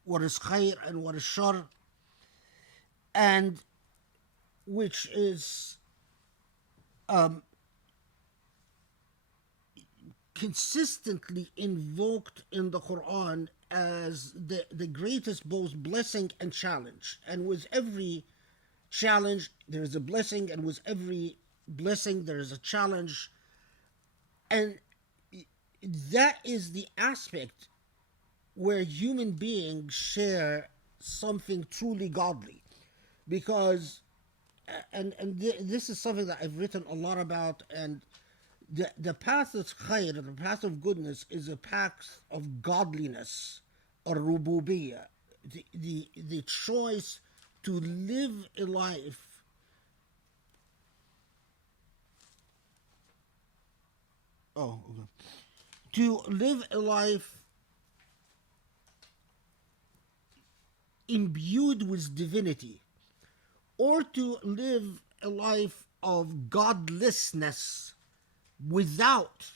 what is khair and what is shar, and which is consistently invoked in the Quran as the greatest both blessing and challenge. And with every challenge, there is a blessing, and with every blessing, there is a challenge, and that is the aspect where human beings share something truly godly, because this is something that I've written a lot about, and the path of khair, the path of goodness, is a path of godliness, or rububiyyah, the choice to live a life to live a life imbued with divinity, or to live a life of godlessness without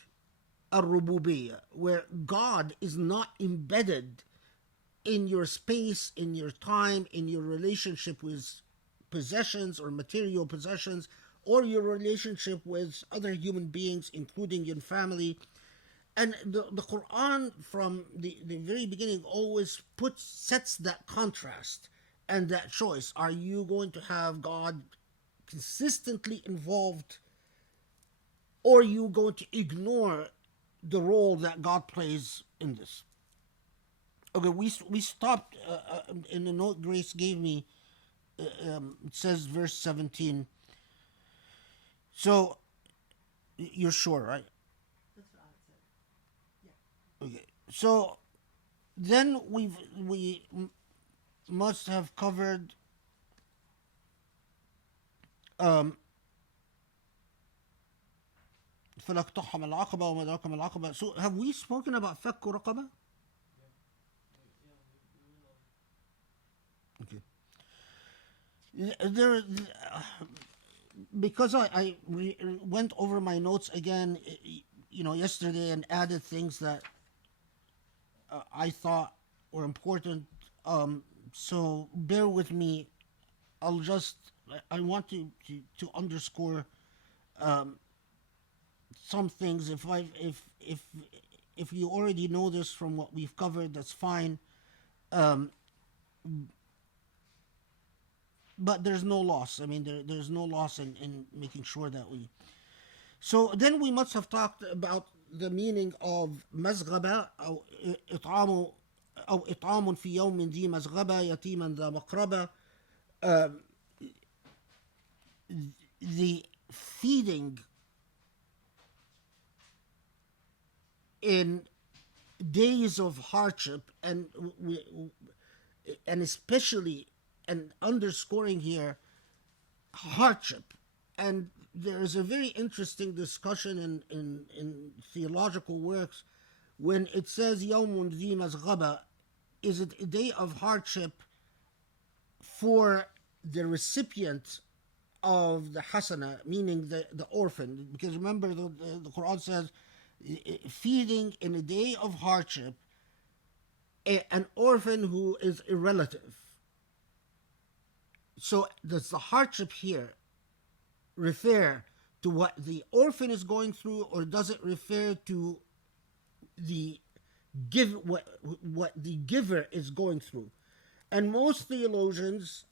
a rububiyyah, where God is not embedded in your space, in your time, in your relationship with possessions or material possessions, or your relationship with other human beings, including your family. And the Quran from the very beginning always sets that contrast and that choice. Are you going to have God consistently involved, or are you going to ignore the role that God plays in this? Okay, we stopped in the note Grace gave me. It says verse 17. So you're sure, right? That's what I said. Okay. So then we must have covered فلقتحم العقبة وما أدراك ما العقبة. So have we spoken about فك رقبة? Okay. There, because I went over my notes again, yesterday, and added things that I thought were important. So bear with me. I want to underscore some things. If you already know this from what we've covered, that's fine. But there's no loss. I mean, there's no loss in making sure that we. So then we must have talked about the meaning of مزغبة أو إطعام في يوم ذي مزغبة يتيما ذا مقربة. The feeding in days of hardship, and especially, and underscoring here, hardship. And there is a very interesting discussion in theological works when it says يوم ذي مزغبة. Is it a day of hardship for the recipient of the hasana, meaning the orphan? Because remember, the Quran says feeding in a day of hardship an orphan who is a relative. So does the hardship here refer to what the orphan is going through, or does it refer to what the giver is going through? And most theologians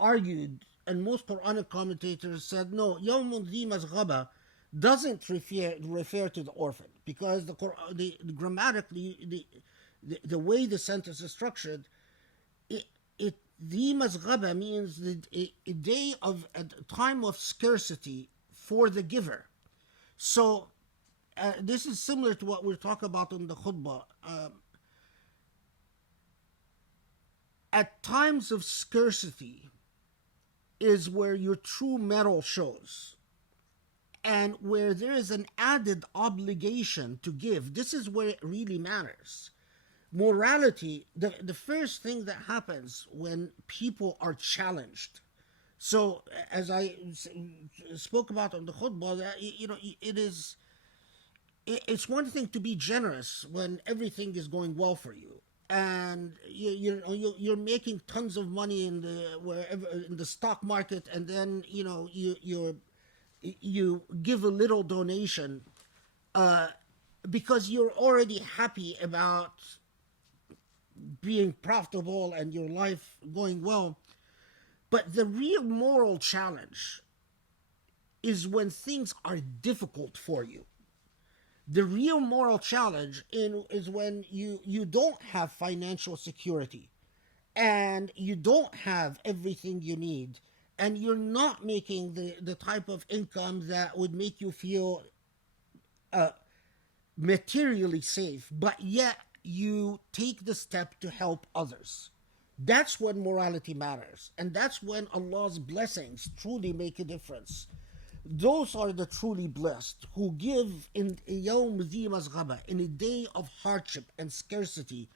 argued, and most Quranic commentators said, no, يوم ذي مزغبة doesn't refer to the orphan, because the grammatically, the way the sentence is structured, ذي مزغبة means a day of a time of scarcity for the giver. So this is similar to what we're talking about in the khutbah. At times of scarcity is where your true metal shows, and where there is an added obligation to give. This is where it really matters. Morality, the first thing that happens when people are challenged. So, as I spoke about on the khutbah, it's one thing to be generous when everything is going well for you, and you're making tons of money in the stock market, and then you give a little donation because you're already happy about being profitable and your life going well. But the real moral challenge is when things are difficult for you. The real moral challenge is when you don't have financial security and you don't have everything you need and you're not making the type of income that would make you feel materially safe, but yet you take the step to help others. That's when morality matters, and that's when Allah's blessings truly make a difference. Those are the truly blessed who give in yawm dhi mazghaba, in a day of hardship and scarcity.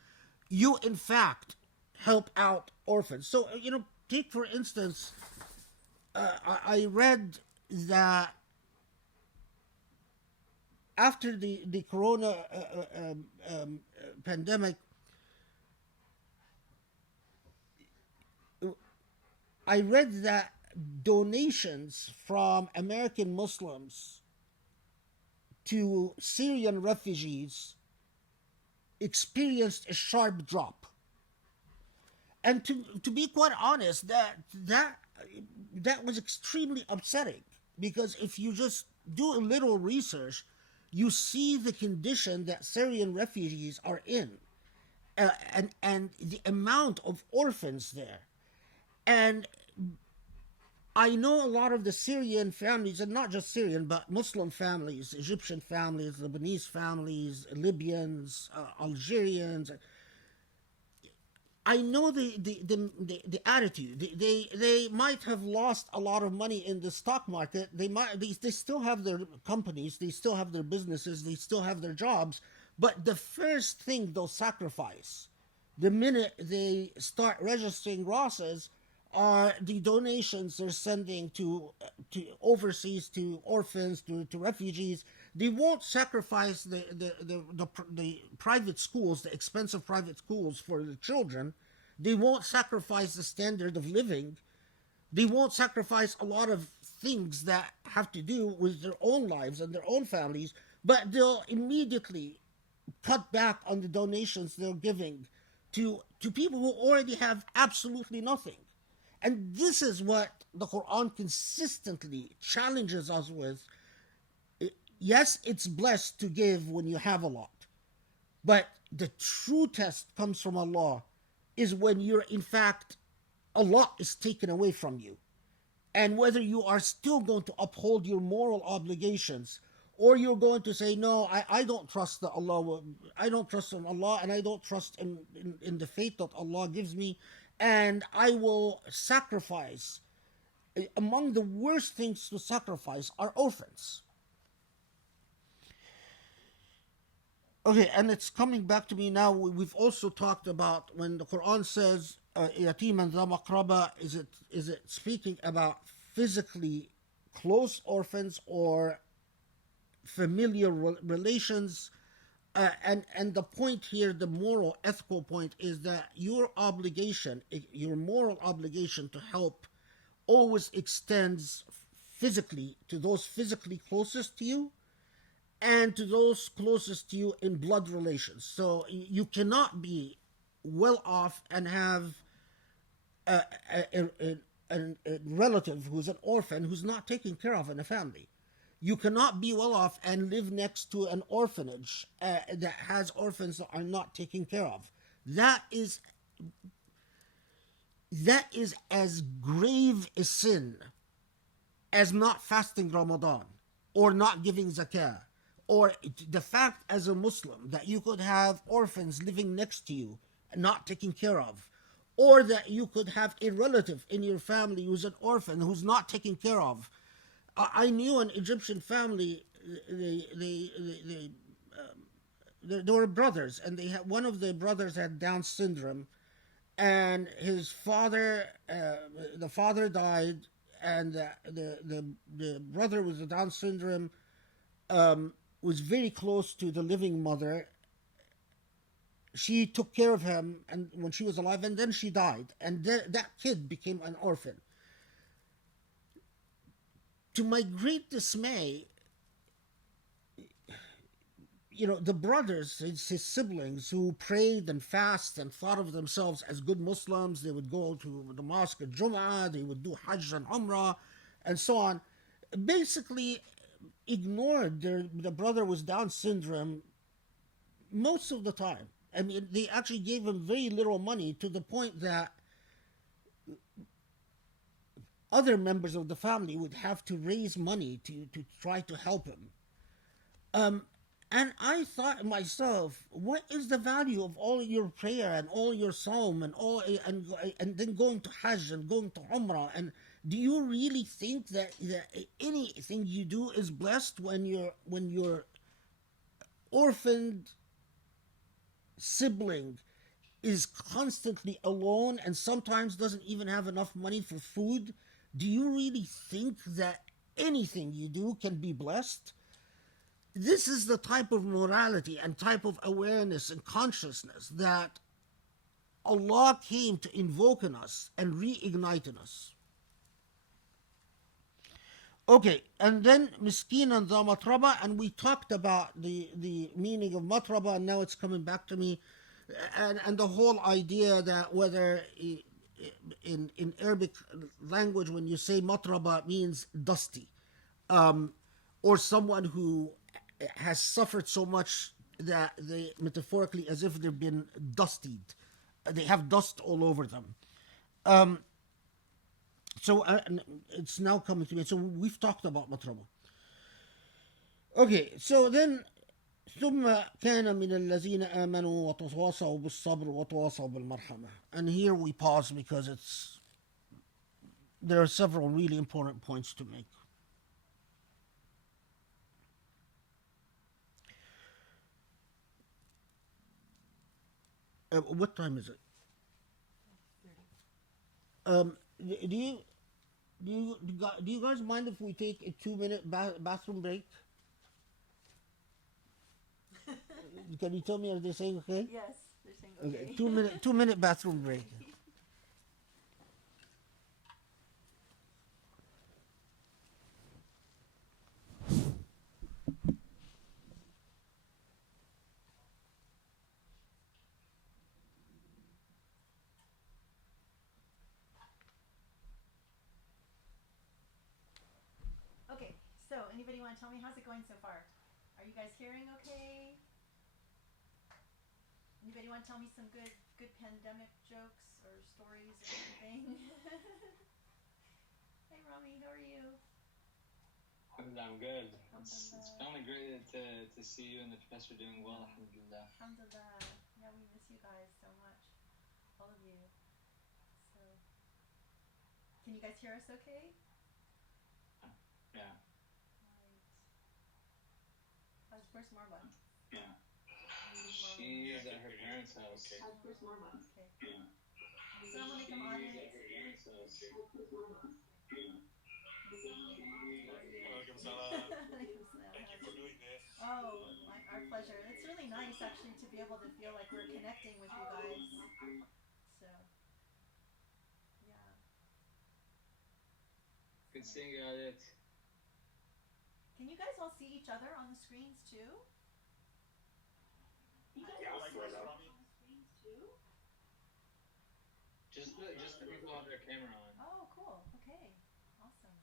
You in fact help out orphans. So take for instance, I read that after the corona pandemic, I read that donations from American Muslims to Syrian refugees experienced a sharp drop. And to be quite honest, that was extremely upsetting, because if you just do a little research, you see the condition that Syrian refugees are in, and the amount of orphans there. And I know a lot of the Syrian families, and not just Syrian, but Muslim families, Egyptian families, Lebanese families, Libyans, Algerians. I know the attitude. They might have lost a lot of money in the stock market. They still have their companies, they still have their businesses, they still have their jobs. But the first thing they'll sacrifice, the minute they start registering Rosses, are the donations they're sending to overseas, to orphans, to refugees. They won't sacrifice the private schools, the expensive private schools for the children. They won't sacrifice the standard of living. They won't sacrifice a lot of things that have to do with their own lives and their own families, but they'll immediately cut back on the donations they're giving to people who already have absolutely nothing. And this is what the Quran consistently challenges us with. Yes, it's blessed to give when you have a lot, but the true test comes from Allah is when you're in fact, a lot is taken away from you. And whether you are still going to uphold your moral obligations, or you're going to say, no, I don't trust Allah, I don't trust in Allah, and I don't trust in the faith that Allah gives me, and I will sacrifice. Among the worst things to sacrifice are orphans. Okay, and it's coming back to me now. We've also talked about when the Quran says yatiman dha maqraba, is it speaking about physically close orphans or familiar relations? And the point here, the moral, ethical point, is that your obligation, your moral obligation to help always extends physically to those physically closest to you and to those closest to you in blood relations. So you cannot be well off and have a relative who's an orphan who's not taken care of in a family. You cannot be well off and live next to an orphanage that has orphans that are not taken care of. That is as grave a sin as not fasting Ramadan or not giving zakah, or the fact as a Muslim that you could have orphans living next to you and not taken care of, or that you could have a relative in your family who's an orphan who's not taken care of. I knew an Egyptian family. They were brothers, and one of the brothers had Down syndrome, and his father, the father died, and the brother with the Down syndrome was very close to the living mother. She took care of him and when she was alive, and then she died, and that kid became an orphan. To my great dismay, the brothers, his siblings, who prayed and fasted and thought of themselves as good Muslims. They would go to the mosque at Jum'ah, they would do Hajj and Umrah, and so on. Basically, ignored the brother was Down syndrome most of the time. I mean, they actually gave him very little money, to the point that other members of the family would have to raise money to try to help him. And I thought to myself, what is the value of all your prayer and all your psalm and then going to Hajj and going to Umrah? And do you really think that anything you do is blessed when your orphaned sibling is constantly alone and sometimes doesn't even have enough money for food? Do you really think that anything you do can be blessed? This is the type of morality and type of awareness and consciousness that Allah came to invoke in us and reignite in us. Okay, and then miskin and the matraba, and we talked about the meaning of matraba, and now it's coming back to me, and the whole idea that whether in Arabic language, when you say matraba, it means dusty, or someone who has suffered so much that they, metaphorically, as if they've been dustied, they have dust all over them. So it's now coming to me. So we've talked about matraba. Okay, so then ثم كان من الذين آمنوا وتواصوا بالصبر وتواصوا بالمرحمة. And here we pause because there are several really important points to make. What time is it? Do you guys mind if we take a 2-minute bathroom break? Can you tell me if they're saying okay? Yes, they're saying okay. Okay, 2-minute bathroom break. Okay, so anybody want to tell me how's it going so far? Are you guys hearing okay? Anybody want to tell me some good pandemic jokes or stories or anything? Hey Rami, how are you? I'm good. It's Alhamdulillah. finally great to see you and the professor doing well, alhamdulillah. Alhamdulillah. Yeah, we miss you guys so much. All of you. So, can you guys hear us okay? Yeah. Right. How's first Marwa? Yeah. She is at her parents' house. Okay. Okay. Assalamu alaikum, Alex. Walaikum salam. Alaikum salam. Thank you for doing this. Oh, our pleasure. It's really nice actually to be able to feel like we're connecting with you guys. So, yeah. Good seeing you, Alex. Can you guys all see each other on the screens too? Yeah, likewise, Rami. Just the people who have their camera on. Oh, cool. Okay. Awesome.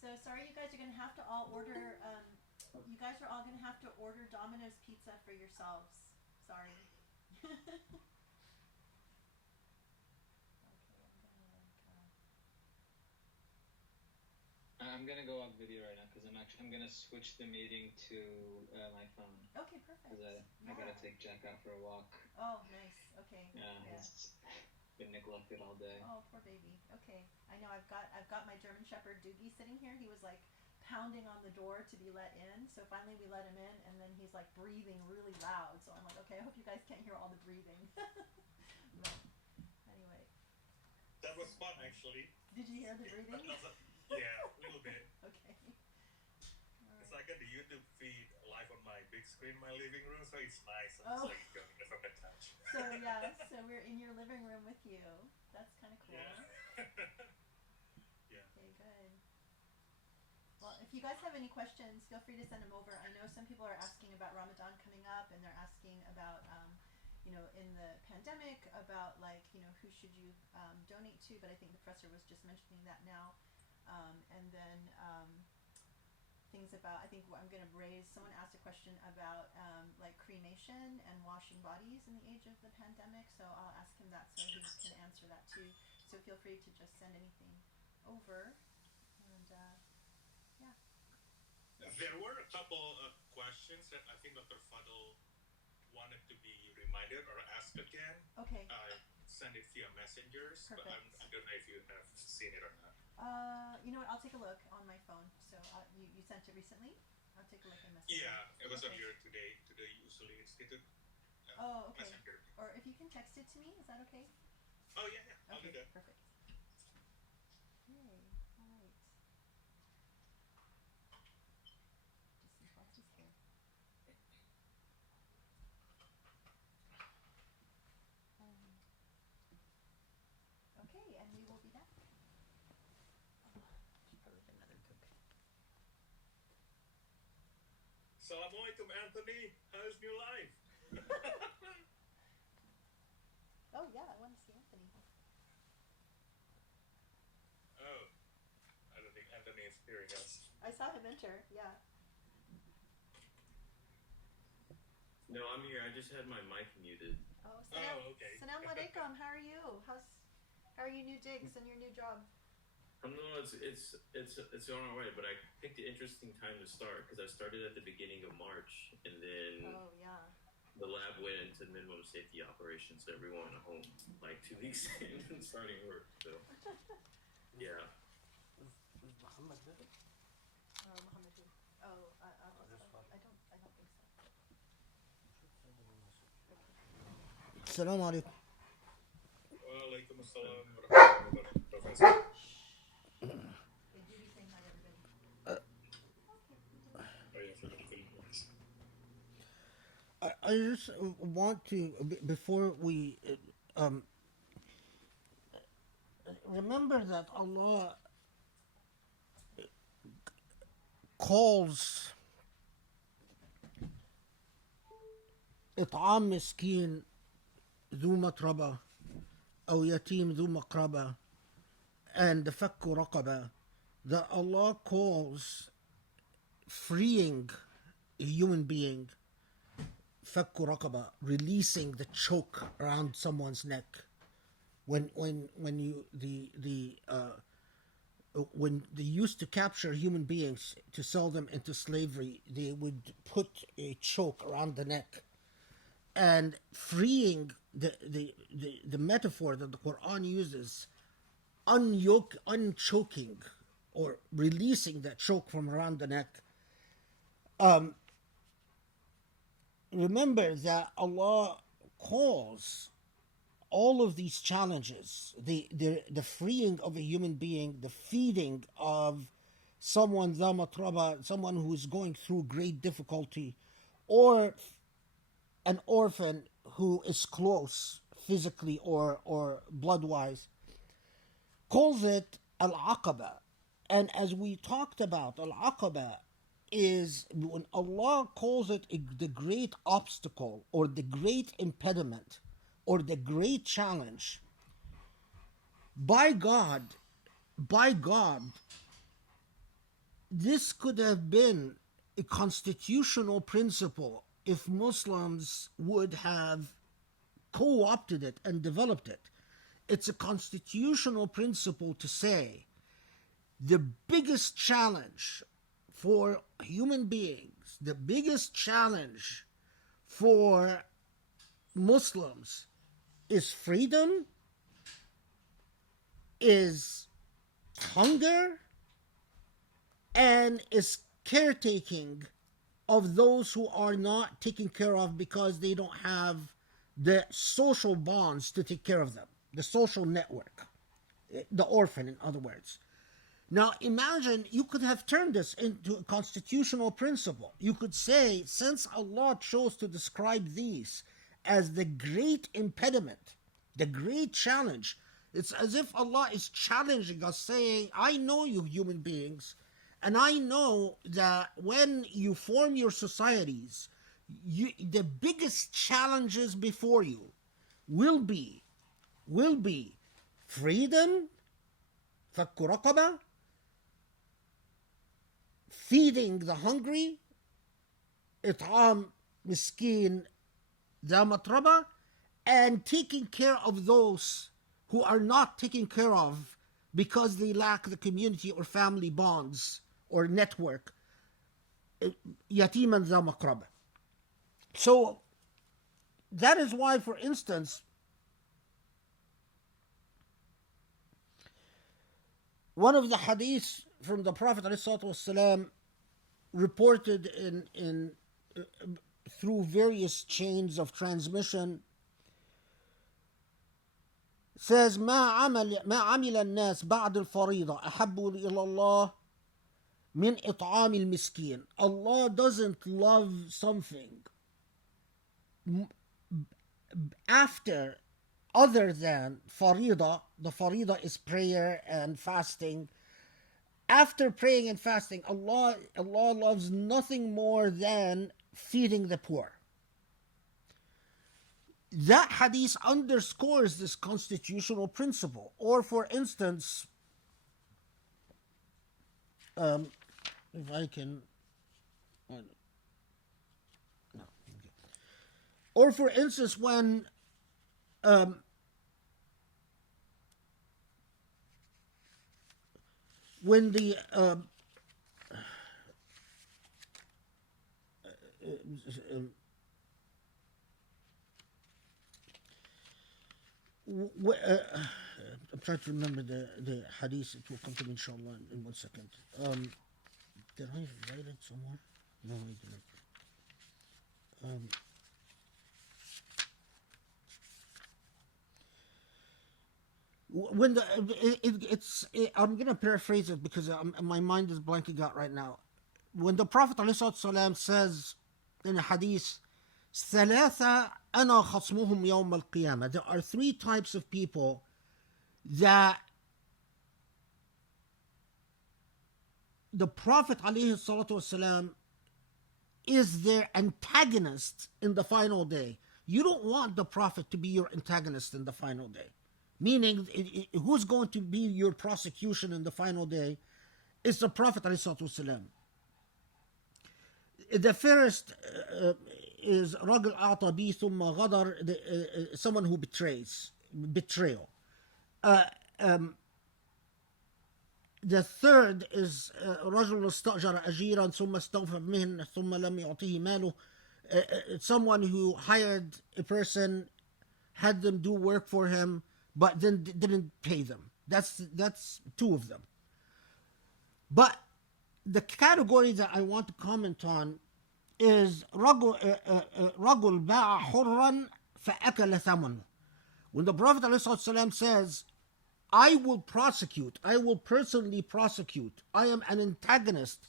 So sorry, you guys are gonna have to all order. You guys are all gonna have to order Domino's pizza for yourselves. Sorry. Okay, I'm gonna go off video right now because I'm gonna switch the meeting to my phone okay, perfect. because I gotta take Jack out for a walk. Oh, nice. Okay. Yeah, he's been neglected all day. Oh, poor baby. Okay, I know. I've got my German Shepherd Doogie sitting here. He was like pounding on the door to be let in. So finally we let him in, and then he's like breathing really loud. So I'm like, okay, I hope you guys can't hear all the breathing. But anyway, That was fun, actually. did you hear the breathing? Yeah, a little bit. Okay. All It's right. like the YouTube feed live on my big screen in my living room, so it's nice. Oh. It's like going from the touch. So yeah, so we're in your living room with you. That's kind of cool. Yeah. Yeah. Okay, good. Well, if you guys have any questions, feel free to send them over. I know some people are asking about Ramadan coming up, and they're asking about, in the pandemic, about who should you donate to. But I think the professor was just mentioning that now, and then things about. I think what I'm going to raise. Someone asked a question about like cremation and washing bodies in the age of the pandemic. So I'll ask him that so he can answer that too. So feel free to just send anything over, and yeah. There were a couple of questions that I think Dr. Fadl wanted to be reminded or asked again. Okay. I sent it via messengers, but Perfect. I don't know if you have seen it or not. You know what? I'll take a look on my phone. So you sent it recently? I'll take a look in Messenger. Yeah, it was on Okay. your today to the Usuli Institute. Oh, okay. Messenger. Or if you can text it to me, is that okay? Oh yeah, I'll do Okay, that. perfect. Okay, all right. Just some boxes here. Okay, and we will be back. Should probably get another Coke. Assalamualaikum, Anthony. How's new life? Oh yeah, I want to see Anthony. Oh, I don't think Anthony is hearing us. I saw him enter. Yeah. No, I'm here. I just had my mic muted. Oh, Oh, okay. Salam alaikum. How are you? How are your new digs and your new job? No, it's on our way, but I picked an interesting time to start because I started at the beginning of March, and then Oh yeah. the lab went into minimum safety operations. So everyone went home like 2 weeks in and starting work. So yeah. Muhammad did it? Muhammad. Oh, I don't think so. Assalamu alaikum. Waalaikumsalam warahmatullahi wabarakatuh, Professor. They do be saying hi to everybody. Oh yeah, for the Philippines. I just want to, before we remember that Allah calls إطعام مسكين ذو متربة أو يتيم ذو مقربة and فك رقبة, that Allah calls freeing a human being, فك رقبة, releasing the choke around someone's neck. When they used to capture human beings to sell them into slavery, they would put a choke around the neck. And freeing, the metaphor that the Quran uses, unchoking or releasing that choke from around the neck. Remember that Allah calls all of these challenges, the freeing of a human being, the feeding of someone ذا متربة, someone who is going through great difficulty, or an orphan who is close physically or blood-wise, calls it al-aqaba. And as we talked about, al-aqaba is when Allah calls it the great obstacle or the great impediment or the great challenge. By God, this could have been a constitutional principle if Muslims would have co-opted it and developed it. It's a constitutional principle to say the biggest challenge for human beings, the biggest challenge for Muslims is freedom, is hunger, and is caretaking of those who are not taken care of because they don't have the social bonds to take care of them, the social network, the orphan, in other words. Now imagine you could have turned this into a constitutional principle. You could say, since Allah chose to describe these as the great impediment, the great challenge, it's as if Allah is challenging us, saying, I know you human beings, And I know that when you form your societies, the biggest challenges before you will be freedom, فك رقبة, feeding the hungry, إطعام مسكين ذا متربة, and taking care of those who are not taken care of because they lack the community or family bonds or network. يتيما ذا مقربة. So that is why, for instance, one of the hadiths from the Prophet ﷺ reported in through various chains of transmission says ما عمل الناس بعد الفريضة أحب إلى الله من إطعام المسكين. Allah doesn't love something after other than farida. The farida is prayer and fasting. After praying and fasting, Allah loves nothing more than feeding the poor. That hadith underscores this constitutional principle. Or for instance, if I can, no. Or for instance, when the I'm trying to remember the hadith. It will come to me inshallah in 1 second. Did I write it somewhere? No, I didn't. When I'm going to paraphrase it because my mind is blanking out right now. When the Prophet ﷺ says in a hadith, ثلاثة أنا خصمهم يوم القيامة. There are three types of people that the Prophet ﷺ is their antagonist in the final day. You don't want the Prophet to be your antagonist in the final day. Meaning, who's going to be your prosecution in the final day is the Prophet ﷺ. The first is رجل أعطى بي ثم غدر, someone who betrayal. The third is رجل استأجر أجيرا ثم استوفى بمهنة ثم لم يعطيه ماله. Someone who hired a person, had them do work for him, but then didn't pay them. That's two of them. But the category that I want to comment on is رجل باع حرا فأكل ثمنه. When the Prophet ﷺ says, I will personally prosecute, I am an antagonist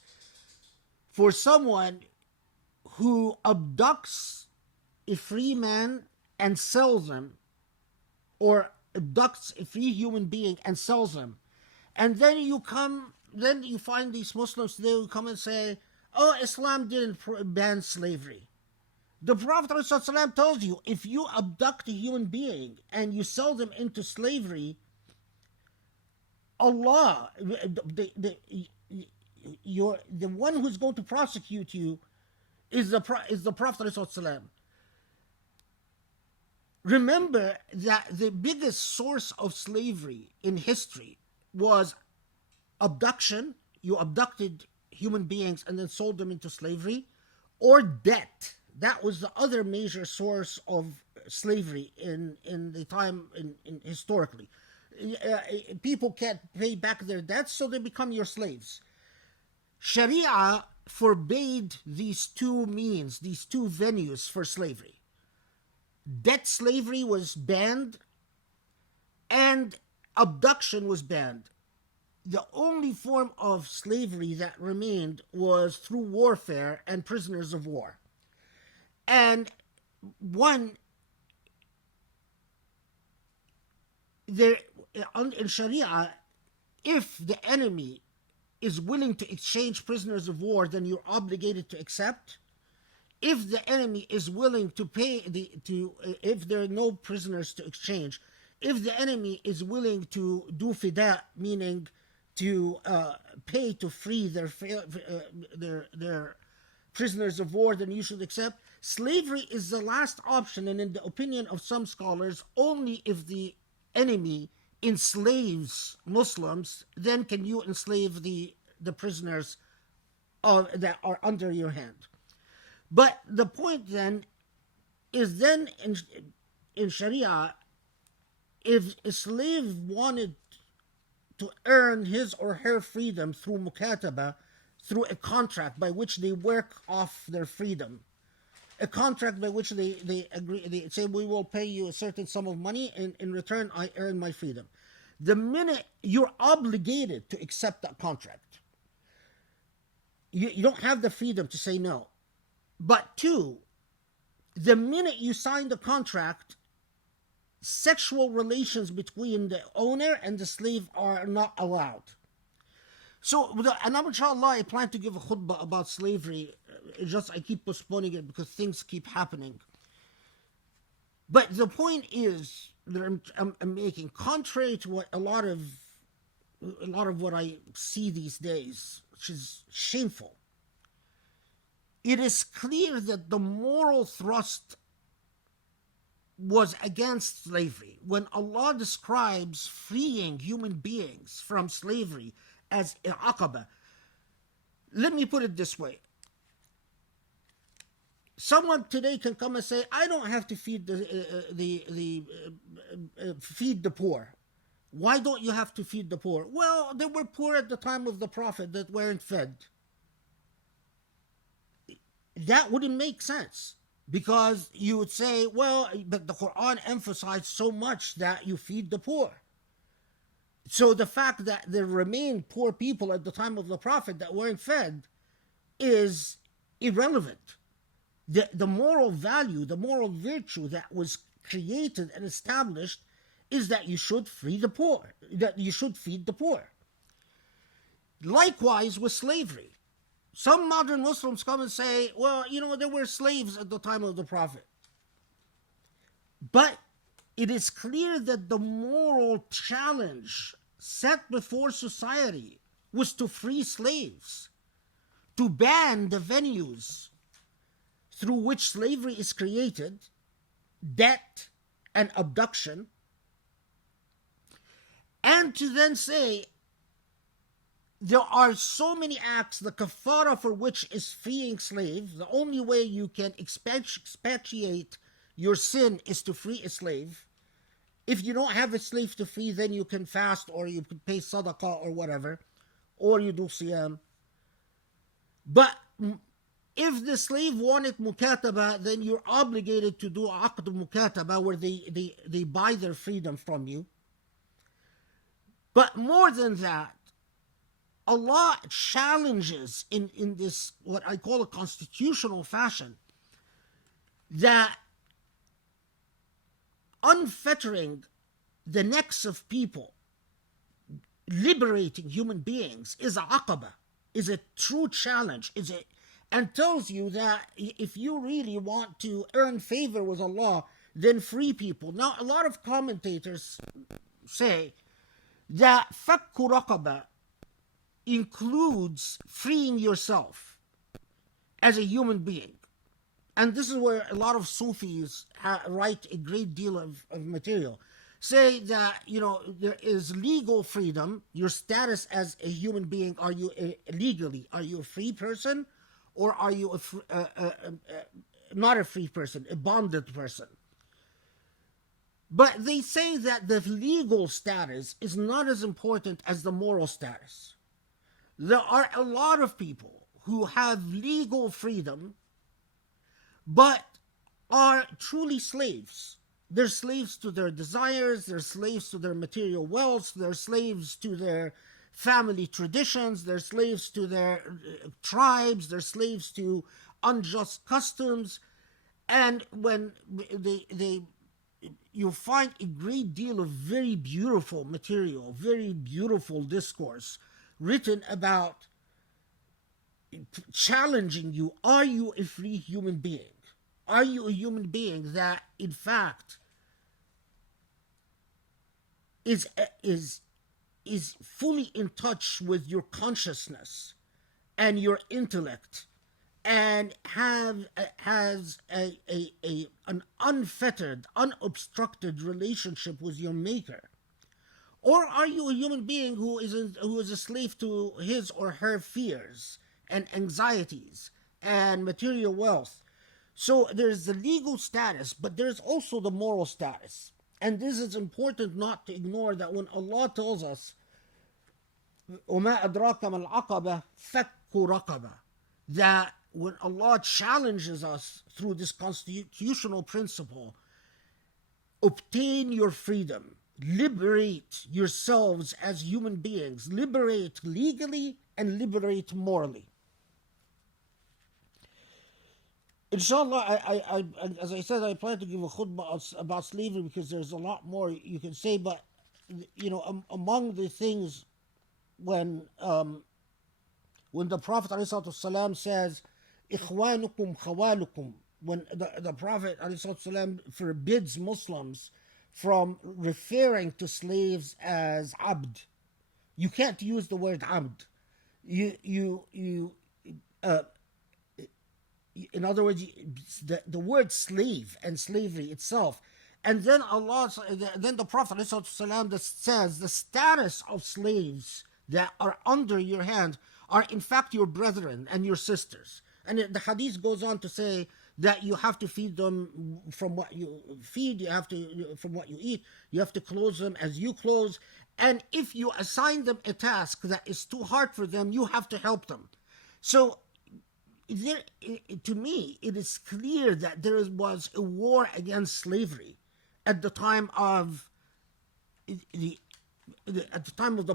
for someone who abducts a free man and sells him, or abducts a free human being and sells him. And then you find these Muslims today who come and say, oh, Islam didn't ban slavery. The Prophet ﷺ tells you, if you abduct a human being and you sell them into slavery, Allah, the one who's going to prosecute you is the Prophet ﷺ. Remember that the biggest source of slavery in history was abduction. You abducted human beings and then sold them into slavery, or debt. That was the other major source of slavery in the time in historically. People can't pay back their debts, so they become your slaves. Sharia forbade these two means, these two venues for slavery. Debt slavery was banned and abduction was banned. The only form of slavery that remained was through warfare and prisoners of war. And in Sharia, if the enemy is willing to exchange prisoners of war, then you're obligated to accept. If the enemy is willing to pay if there are no prisoners to exchange, if the enemy is willing to do fida, meaning to pay to free their prisoners of war, then you should accept. Slavery is the last option, and in the opinion of some scholars, only if the enemy enslaves Muslims, then can you enslave the prisoners that are under your hand. But the point then is, then in Sharia, if a slave wanted to earn his or her freedom through mukataba, through a contract by which they work off their freedom, a contract by which they agree, they say, we will pay you a certain sum of money, and in return I earn my freedom. The minute you're obligated to accept that contract, you don't have the freedom to say no. But two, the minute you sign the contract, sexual relations between the owner and the slave are not allowed. So, and inshallah, I plan to give a khutbah about slavery. I keep postponing it because things keep happening. But the point is that I'm making, contrary to what a lot of what I see these days, which is shameful, it is clear that the moral thrust was against slavery. When Allah describes freeing human beings from slavery as an aqaba, let me put it this way. Someone today can come and say, I don't have to feed the poor. Why don't you have to feed the poor? Well, they were poor at the time of the Prophet that weren't fed. That wouldn't make sense, because you would say, well, but the Quran emphasized so much that you feed the poor. So the fact that there remained poor people at the time of the Prophet that weren't fed is irrelevant. The moral value, the moral virtue that was created and established is that you should free the poor, that you should feed the poor. Likewise with slavery. Some modern Muslims come and say, well, there were slaves at the time of the Prophet. But it is clear that the moral challenge set before society was to free slaves, to ban the venues through which slavery is created, debt and abduction, and to then say, there are so many acts, the kafara for which is freeing slaves. The only way you can expatriate your sin is to free a slave. If you don't have a slave to free, then you can fast, or you can pay sadaqah or whatever, or you do siyam. But if the slave wanted mukataba, then you're obligated to do aqd mukataba, where they buy their freedom from you. But more than that, Allah challenges in this, what I call a constitutional fashion, that unfettering the necks of people, liberating human beings, is a aqaba, is a true challenge, and tells you that if you really want to earn favor with Allah, then free people. Now, a lot of commentators say that fakku raqaba includes freeing yourself as a human being. And this is where a lot of Sufis write a great deal of material. Say that, there is legal freedom, your status as a human being. Are you legally, are you a free person, or are you not a free person, a bonded person? But they say that the legal status is not as important as the moral status. There are a lot of people who have legal freedom, but are truly slaves. They're slaves to their desires, they're slaves to their material wealth, they're slaves to their family traditions, they're slaves to their tribes, they're slaves to unjust customs. And when you find a great deal of very beautiful material, very beautiful discourse, written about challenging you. Are you a free human being? Are you a human being that, in fact, is fully in touch with your consciousness and your intellect, and has an unfettered, unobstructed relationship with your Maker? Or are you a human being who is a slave to his or her fears and anxieties and material wealth? So there's the legal status, but there's also the moral status. And this is important not to ignore, that when Allah tells us, وَمَا أَدْرَاكَ مَا الْعَقَبَةِ فَكُّ رَقَبَةٍ, that when Allah challenges us through this constitutional principle, obtain your freedom, liberate yourselves as human beings, liberate legally and liberate morally. Inshallah, I as I said, I plan to give a khutbah about slavery because there's a lot more you can say. But among the things, when the Prophet ﷺ says, "Ikhwanukum khawalukum," when the Prophet ﷺ forbids Muslims from referring to slaves as abd. You can't use the word abd. In other words, the word slave and slavery itself. And then then the Prophet ﷺ says the status of slaves that are under your hand are in fact your brethren and your sisters. And the hadith goes on to say that you have to feed them from what you feed, you have to from what you eat, you have to clothe them as you clothe. And if you assign them a task that is too hard for them, you have to help them. So to me, it is clear that there was a war against slavery at the time of the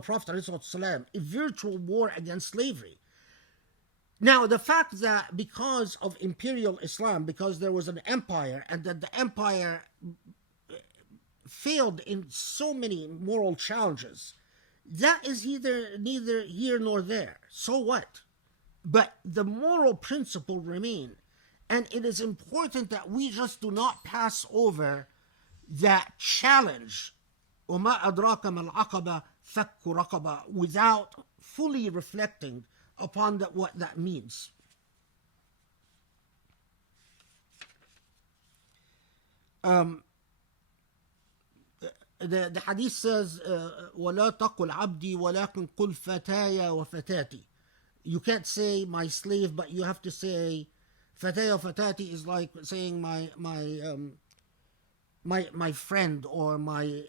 Prophet ﷺ, a virtual war against slavery. Now, the fact that because of imperial Islam, because there was an empire, and that the empire failed in so many moral challenges, that is neither here nor there. So what? But the moral principle remain, and it is important that we just do not pass over that challenge, وَمَا أَدْرَاكَ مَا الْعَقَبَةِ فَكُّ رَقَبَةٍ, without fully reflecting upon what that means. The hadith says, وَلَا تَقُلْ عَبْدِي وَلَكِنْ قُلْ فَتَايَ وَفَتَاتِي. You can't say my slave, but you have to say fataya. Fatati is like saying my friend or my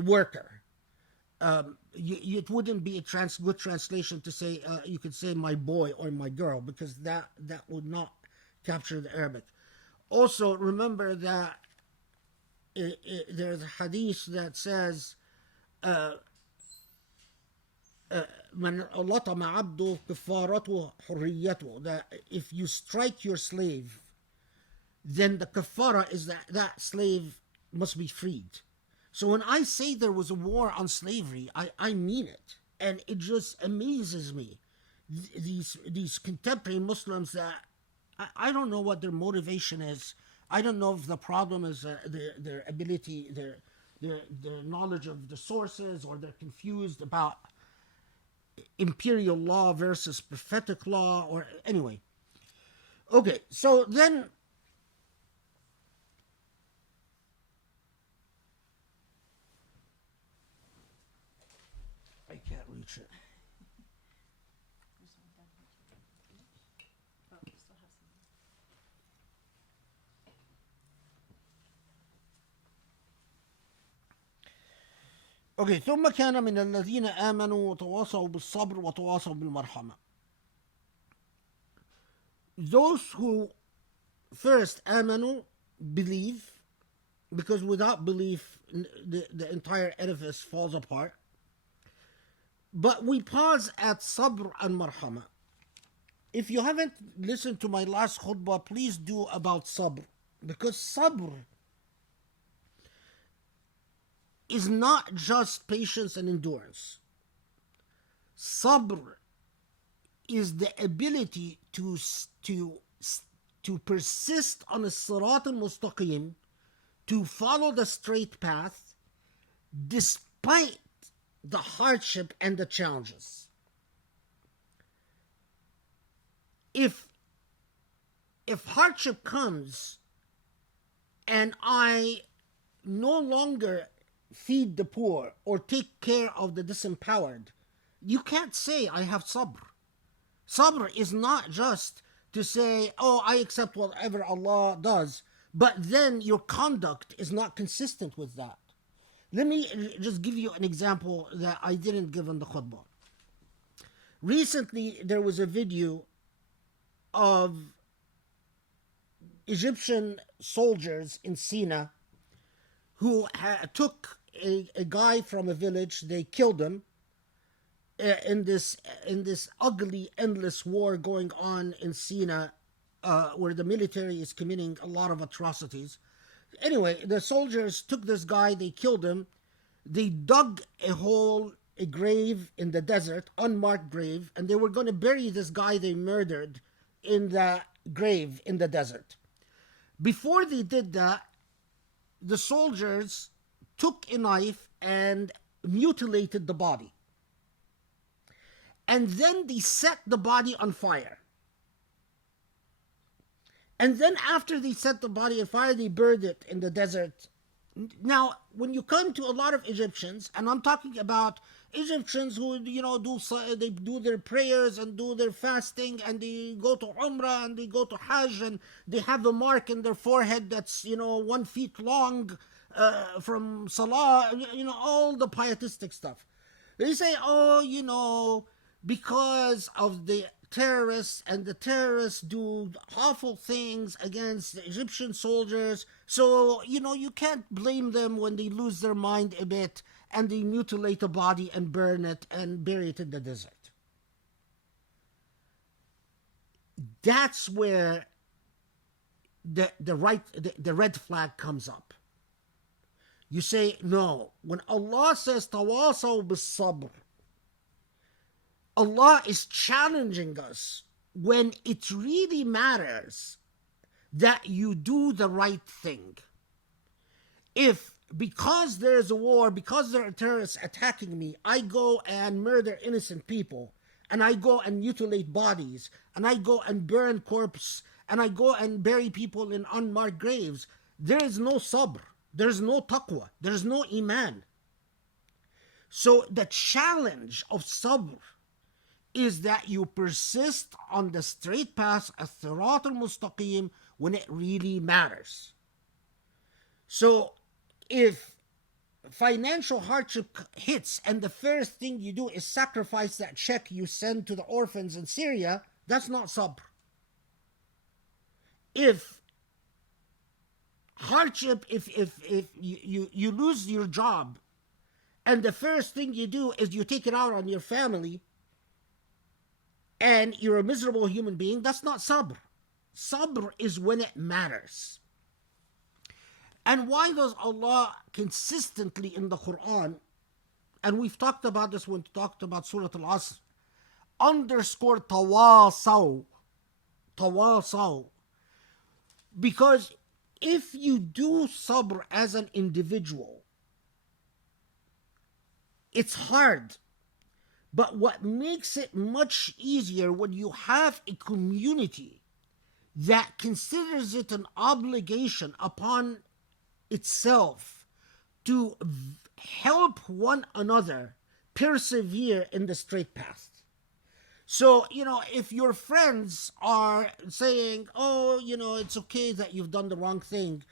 worker. It wouldn't be a good translation to say you could say my boy or my girl, because that would not capture the Arabic. Also, remember that there's a hadith that says, من لطم عبده كفارته حريته, that if you strike your slave, then the kafara is that slave must be freed. So when I say there was a war on slavery, I mean it. And it just amazes me, these contemporary Muslims, that I don't know what their motivation is. I don't know if the problem is their ability, their knowledge of the sources, or they're confused about imperial law versus prophetic law, or anyway. Okay, so then I can't reach it. Oh, we still have some. Okay, ثم كان من الذين آمنوا وتواصوا بالصبر وتواصوا بالمرحمة. Those who first آمنوا, believe, because without belief the entire edifice falls apart. But we pause at sabr and marhama. If you haven't listened to my last khutbah, please do about sabr, because sabr is not just patience and endurance. Sabr is the ability to persist on a sirat al-mustaqim, to follow the straight path despite the hardship and the challenges. If hardship comes and I no longer feed the poor or take care of the disempowered, you can't say I have sabr. Sabr is not just to say, oh, I accept whatever Allah does, but then your conduct is not consistent with that. Let me just give you an example that I didn't give in the khutbah. Recently, there was a video of Egyptian soldiers in Sina who took a guy from a village. They killed him in this ugly, endless war going on in Sina, where the military is committing a lot of atrocities. Anyway, the soldiers took this guy, they killed him, they dug a grave in the desert, unmarked grave, and they were going to bury this guy they murdered in the grave in the desert. Before they did that, the soldiers took a knife and mutilated the body. And then they set the body on fire. And then after they set the body on fire, they burned it in the desert. Now, when you come to a lot of Egyptians, and I'm talking about Egyptians who, they do their prayers and do their fasting, and they go to Umrah and they go to Hajj, and they have a mark in their forehead that's, 1 foot long from Salah, all the pietistic stuff. They say, because of the terrorists, and the terrorists do awful things against the Egyptian soldiers, so you can't blame them when they lose their mind a bit and they mutilate a body and burn it and bury it in the desert. That's where the red flag comes up. You say, no, when Allah says tawasaw bis sabr, Allah is challenging us when it really matters that you do the right thing. If because there's a war, because there are terrorists attacking me, I go and murder innocent people, and I go and mutilate bodies, and I go and burn corpses, and I go and bury people in unmarked graves, there is no sabr, there's no taqwa, there's no iman. So the challenge of sabr is that you persist on the straight path, as-sirat al-mustaqim, when it really matters. So if financial hardship hits and the first thing you do is sacrifice that check you send to the orphans in Syria, that's not sabr. If hardship, if you lose your job and the first thing you do is you take it out on your family and you're a miserable human being, that's not sabr. Sabr is when it matters. And why does Allah consistently in the Quran, and we've talked about this when we talked about Surah Al-Asr, underscore tawasaw? Because if you do sabr as an individual, it's hard. But what makes it much easier when you have a community that considers it an obligation upon itself to help one another persevere in the straight path. So, if your friends are saying, oh, it's okay that you've done the wrong thing.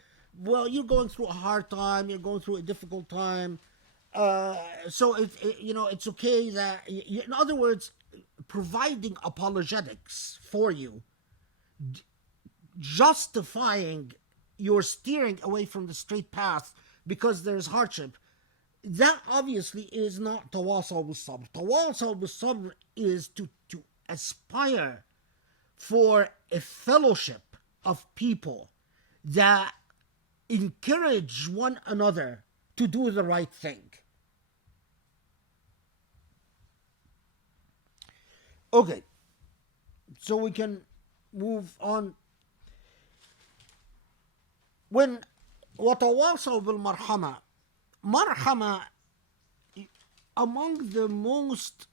Well, you're going through a hard time, you're going through a difficult time. So it's okay that, in other words, providing apologetics for you, justifying your steering away from the straight path because there's hardship, that obviously is not tawasaw bis sabr. Tawasaw bis sabr is to aspire for a fellowship of people that encourage one another to do the right thing. Okay, so we can move on. When وتواصوا بالمرحمة, marhama, among the most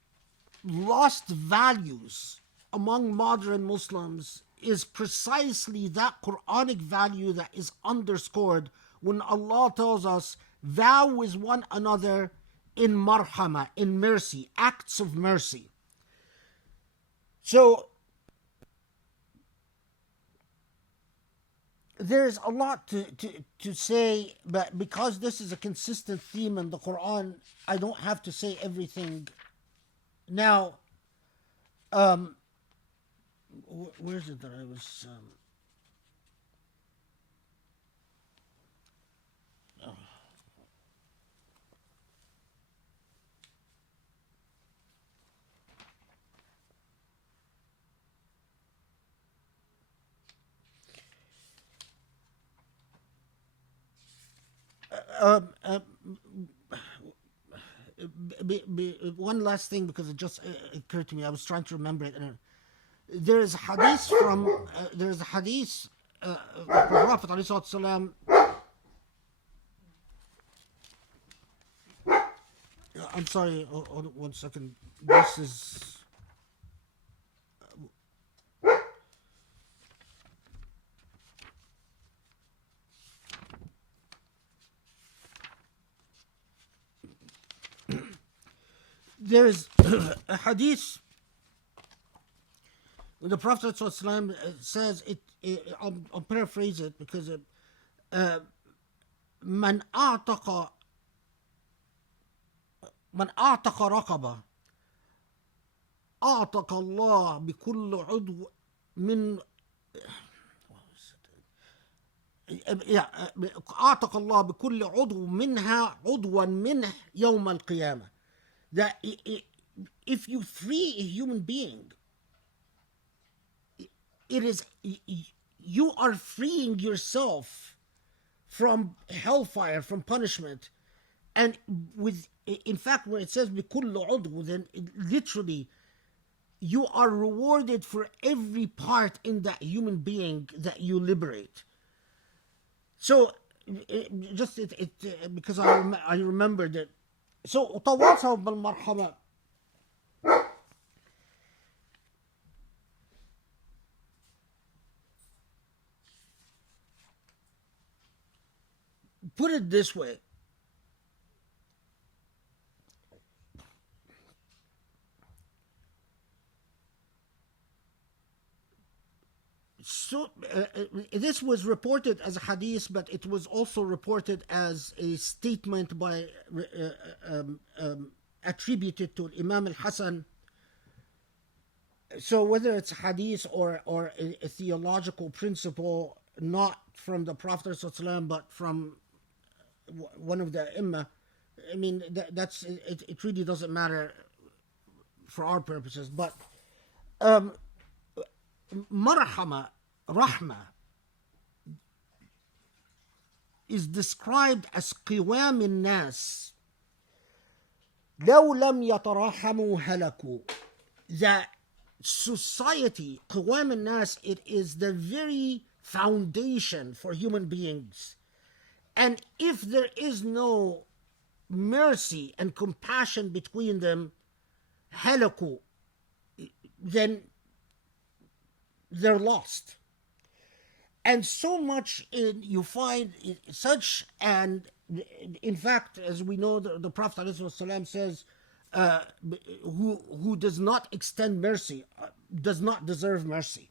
lost values among modern Muslims is precisely that Quranic value that is underscored when Allah tells us, vow with one another in marhama, in mercy, acts of mercy. So there's a lot to say, but because this is a consistent theme in the Quran, I don't have to say everything. Now, where is it that I was... one last thing, because it just occurred to me. I was trying to remember it. There is a hadith from the Prophet ﷺ. I'm sorry. Hold on 1 second. This is. There's a hadith. The Prophet ﷺ says it. I'll paraphrase it because من أعتق رقبة أعتق الله بكل عضو من أعتق الله بكل عضو منها عضوا منه يوم القيامة. That if you free a human being, it is you are freeing yourself from hellfire, from punishment. And in fact, when it says بكل عضو, then literally you are rewarded for every part in that human being that you liberate. So because I remembered it. So تواصوا بالمرحمة. Put it this way. So this was reported as a hadith, but it was also reported as a statement by attributed to Imam al-Hasan. So whether it's hadith or a theological principle, not from the Prophet ﷺ, but from one of the Imam, I mean, that's it really doesn't matter for our purposes. But marhama, rahma, is described as قوام الناس لو لم يتراحموا هلكوا. That society, قوام الناس, it is the very foundation for human beings. And if there is no mercy and compassion between them, هلكوا, then they're lost. And so much you find such, and in fact, as we know, the Prophet ﷺ says, who does not extend mercy does not deserve mercy.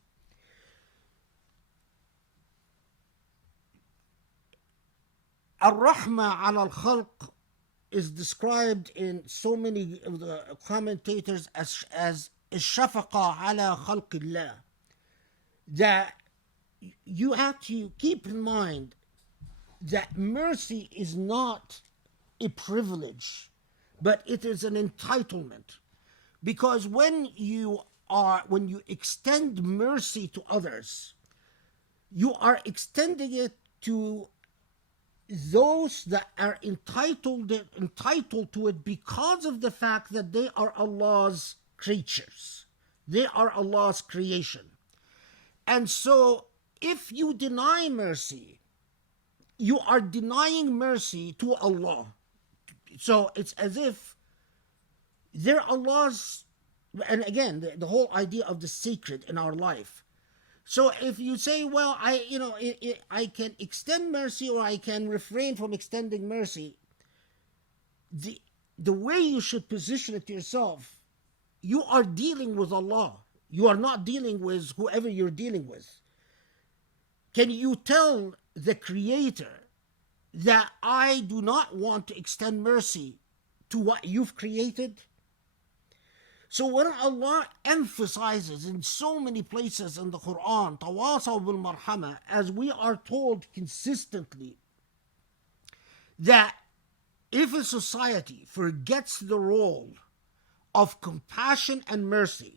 Al-Rahma ala al-Khalq is described in so many of the commentators as الشفقة على خلق الله. That you have to keep in mind that mercy is not a privilege, but it is an entitlement. Because when you extend mercy to others, you are extending it to those that are entitled to it because of the fact that they are Allah's creatures. They are Allah's creation. And so if you deny mercy, you are denying mercy to Allah. So it's as if they're Allah's, and again, the whole idea of the sacred in our life. So if you say, well, I can extend mercy or I can refrain from extending mercy, the way you should position it to yourself, you are dealing with Allah. You are not dealing with whoever you're dealing with. Can you tell the Creator that I do not want to extend mercy to what you've created? So when Allah emphasizes in so many places in the Quran, tawasaw bil marhama, as we are told consistently, that if a society forgets the role of compassion and mercy,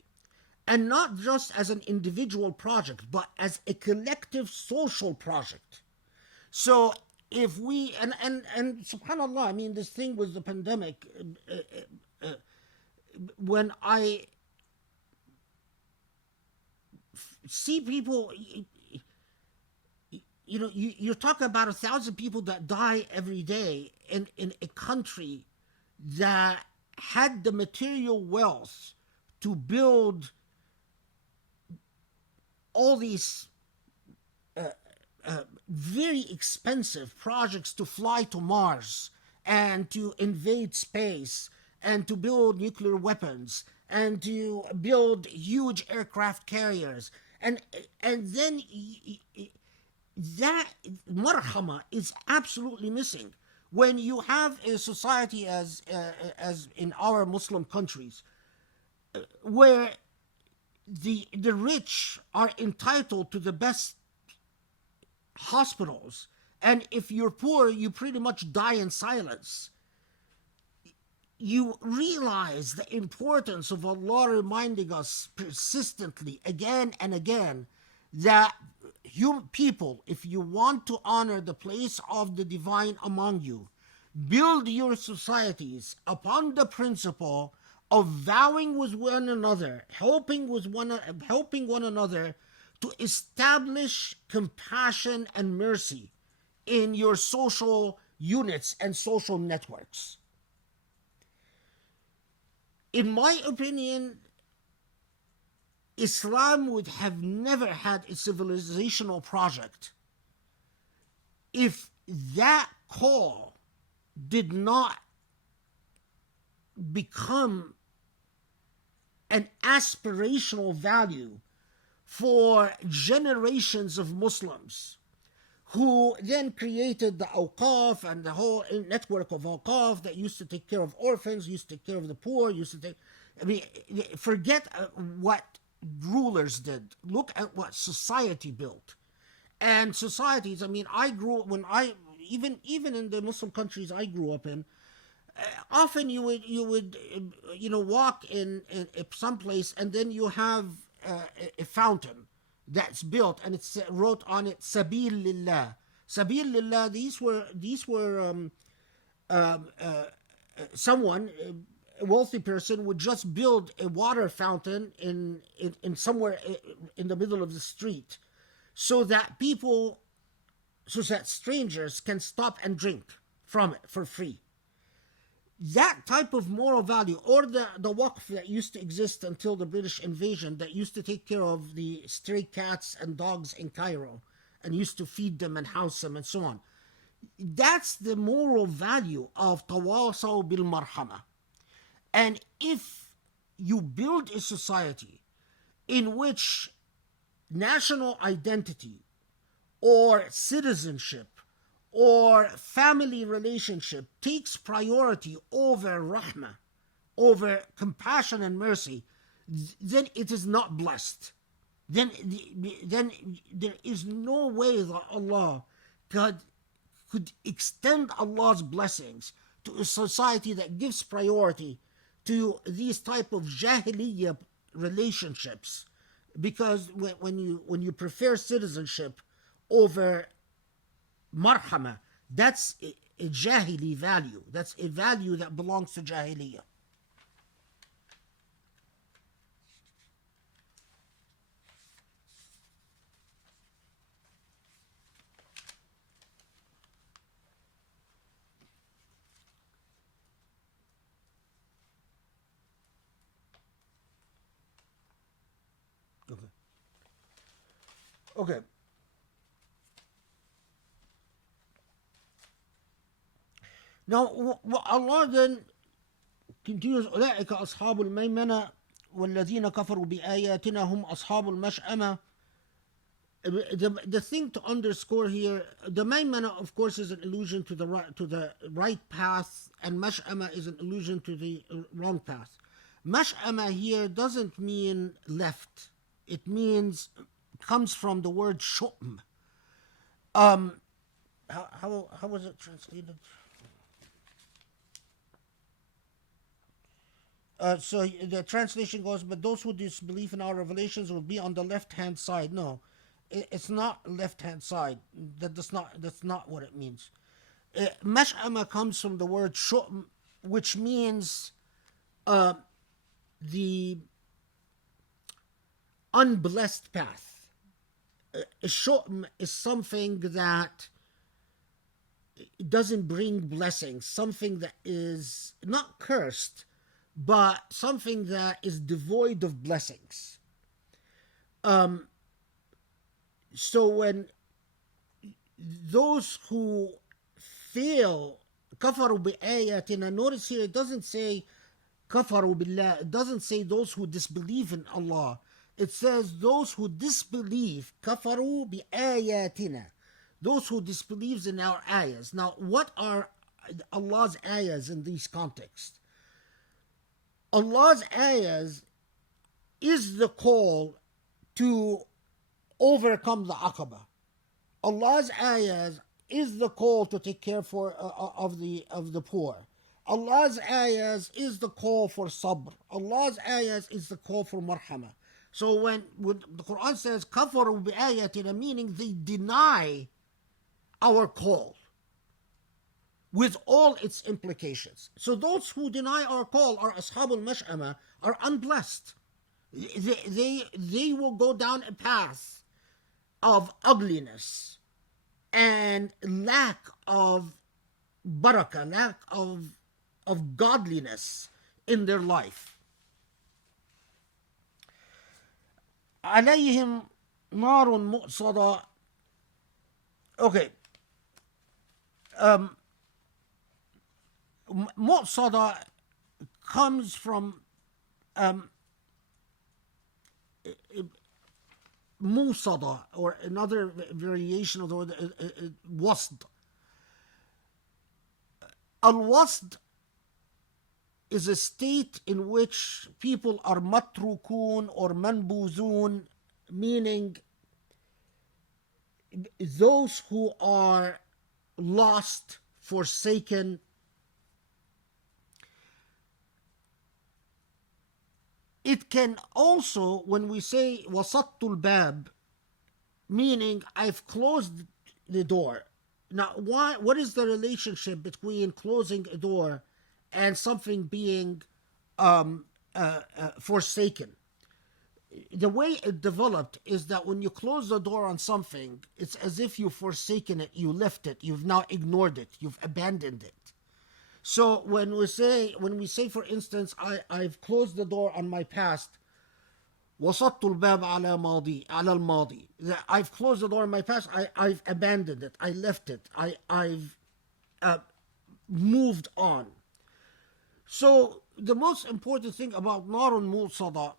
and not just as an individual project, but as a collective social project. So if we, and subhanAllah, I mean, this thing with the pandemic, when I see people, you're talking about 1,000 people that die every day in a country that had the material wealth to build all these very expensive projects to fly to Mars and to invade space and to build nuclear weapons and to build huge aircraft carriers. And then that marhama is absolutely missing. When you have a society as in our Muslim countries, where the rich are entitled to the best hospitals, and if you're poor, you pretty much die in silence, you realize the importance of Allah reminding us persistently again and again that you people, if you want to honor the place of the divine among you, build your societies upon the principle of vowing with one another, helping one another to establish compassion and mercy in your social units and social networks. In my opinion, Islam would have never had a civilizational project if that call did not become an aspirational value for generations of Muslims, who then created the awqaf and the whole network of awqaf that used to take care of orphans, used to take care of the poor, forget what rulers did. Look at what society built. And societies, even in the Muslim countries I grew up in, often you would walk in some place, and then you have a fountain that's built, and it's wrote on it Sabil Lillah. Sabil Lillah. These were someone, a wealthy person, would just build a water fountain in somewhere in the middle of the street, so that strangers can stop and drink from it for free. That type of moral value, or the waqf that used to exist until the British invasion, that used to take care of the stray cats and dogs in Cairo and used to feed them and house them and so on. That's the moral value of tawasaw bil marhama. And if you build a society in which national identity or citizenship or family relationship takes priority over rahmah, over compassion and mercy, then it is not blessed. Then there is no way that Allah could extend Allah's blessings to a society that gives priority to these type of jahiliyyah relationships, because when you prefer citizenship over marhama, that's a jahili value. That's a value that belongs to jahiliyyah. Okay. Now, Allah then continues, أولئك أصحاب الميمنة والذين كفروا بآياتنا هم أصحاب المشأمة. The thing to underscore here, the maymana, of course, is an allusion to the right path, and mash'ama is an allusion to the wrong path. Mash'ama here doesn't mean left. It means, comes from the word shu'm. How was it translated? So the translation goes, but those who disbelieve in our revelations will be on the left-hand side. No, it's not left-hand side. That's not what it means. Mash'ama comes from the word shu'm, which means the unblessed path. Shu'm is something that doesn't bring blessings, something that is not cursed, but something that is devoid of blessings. So when those who fail, kafaru bi-ayatina, notice here it doesn't say kafaru billah, it doesn't say those who disbelieve in Allah. It says those who disbelieve, kafaru bi-ayatina, those who disbelieves in our ayahs. Now, what are Allah's ayahs in these contexts? Allah's ayahs is the call to overcome the aqaba. Allah's ayahs is the call to take care of the poor. Allah's ayahs is the call for sabr. Allah's ayahs is the call for marhama. So when the Quran says kafaru bi ayatina, meaning they deny our call with all its implications. So those who deny our call, our ashabul mash'ama, are unblessed. They will go down a path of ugliness and lack of barakah, lack of godliness in their life. عليهم نار مؤصدة. Okay. Mu'sada comes from musada, or another variation of the word wasd. Al-wasd is a state in which people are matrukun or manbuzun, meaning those who are lost, forsaken. It can also, when we say wasattul bab, meaning I've closed the door. Now, what is the relationship between closing a door and something being forsaken? The way it developed is that when you close the door on something, it's as if you've forsaken it, you left it, you've now ignored it, you've abandoned it. So when we say, for instance, I've closed the door on my past, وَصَدْتُ الْبَابَ عَلَى الْمَاضِي, I've closed the door on my past, I've abandoned it, I left it, I've moved on. So the most important thing about Narun Mu'sada,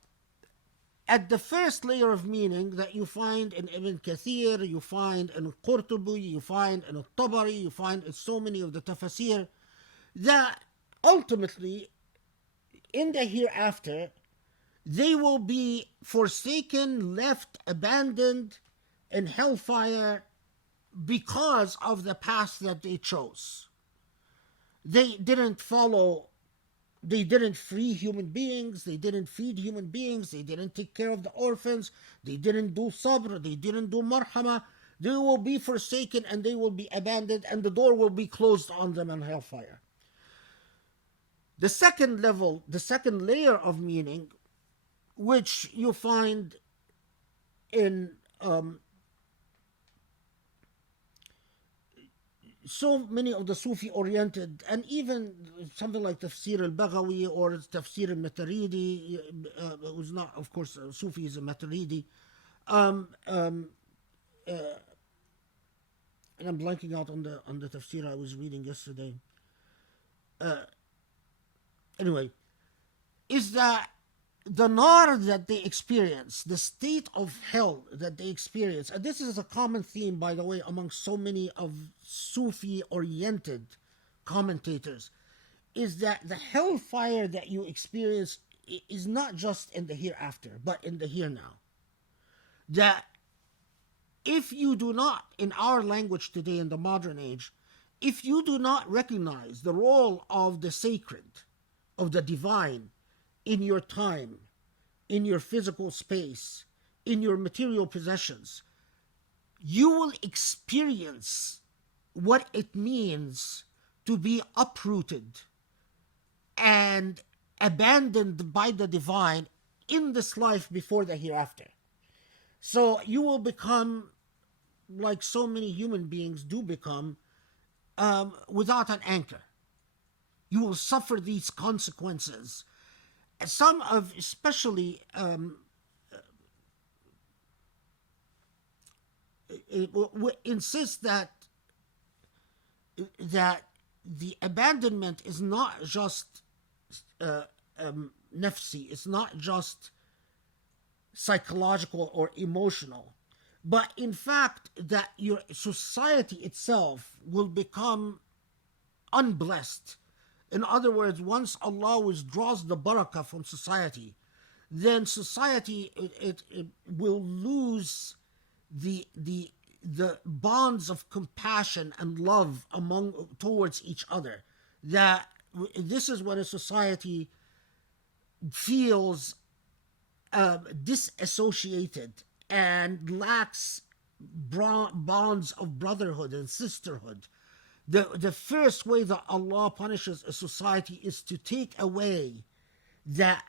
at the first layer of meaning that you find in Ibn Kathir, you find in Qurtubi, you find in Tabari, you find in so many of the Tafsir, that ultimately in the hereafter they will be forsaken, left, abandoned in hellfire because of the path that they chose. They didn't follow, they didn't free human beings, they didn't feed human beings, they didn't take care of the orphans, they didn't do sabr, they didn't do marhama. They will be forsaken and they will be abandoned, and the door will be closed on them in hellfire. The second level, the second layer of meaning, which you find in so many of the Sufi-oriented, and even something like Tafsir al-Baghawi or Tafsir al-Maturidi, who's not, of course, Sufi is a Maturidi, and I'm blanking out on the tafsir I was reading yesterday. Anyway, is that the nar that they experience, the state of hell that they experience, and this is a common theme, by the way, among so many of Sufi-oriented commentators, is that the hellfire that you experience is not just in the hereafter, but in the here now. That if you do not, in our language today, in the modern age, if you do not recognize the role of the sacred, of the divine, in your time, in your physical space, in your material possessions, you will experience what it means to be uprooted and abandoned by the divine in this life before the hereafter. So you will become, like so many human beings do become, without an anchor. You will suffer these consequences. Some of, especially, insist that the abandonment is not just nafsi, it's not just psychological or emotional, but in fact that your society itself will become unblessed. In other words, once Allah withdraws the barakah from society, then society it will lose the bonds of compassion and love towards each other. That this is when a society feels disassociated and lacks bonds of brotherhood and sisterhood. The first way that Allah punishes a society is to take away that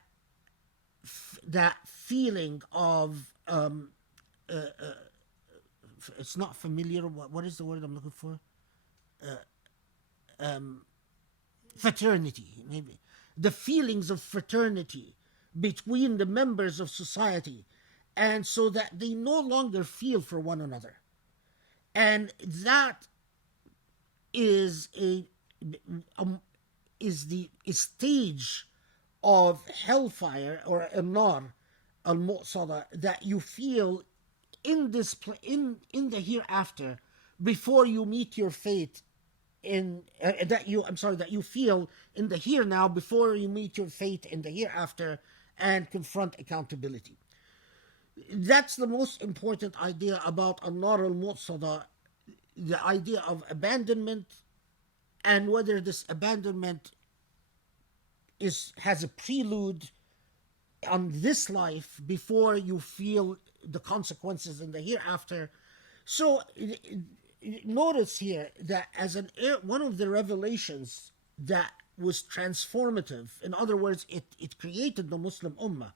feeling of it's not familiar. What is the word I'm looking for? Fraternity, maybe. The feelings of fraternity between the members of society, and so that they no longer feel for one another. And that is the stage of hellfire or an-nar al-mu'sada that you feel in the hereafter before you meet your fate that you feel in the here now before you meet your fate in the hereafter and confront accountability. That's the most important idea about an-nar al-mu'sada, the idea of abandonment, and whether this abandonment has a prelude on this life before you feel the consequences in the hereafter. So notice here that as one of the revelations that was transformative, in other words, it created the Muslim Ummah.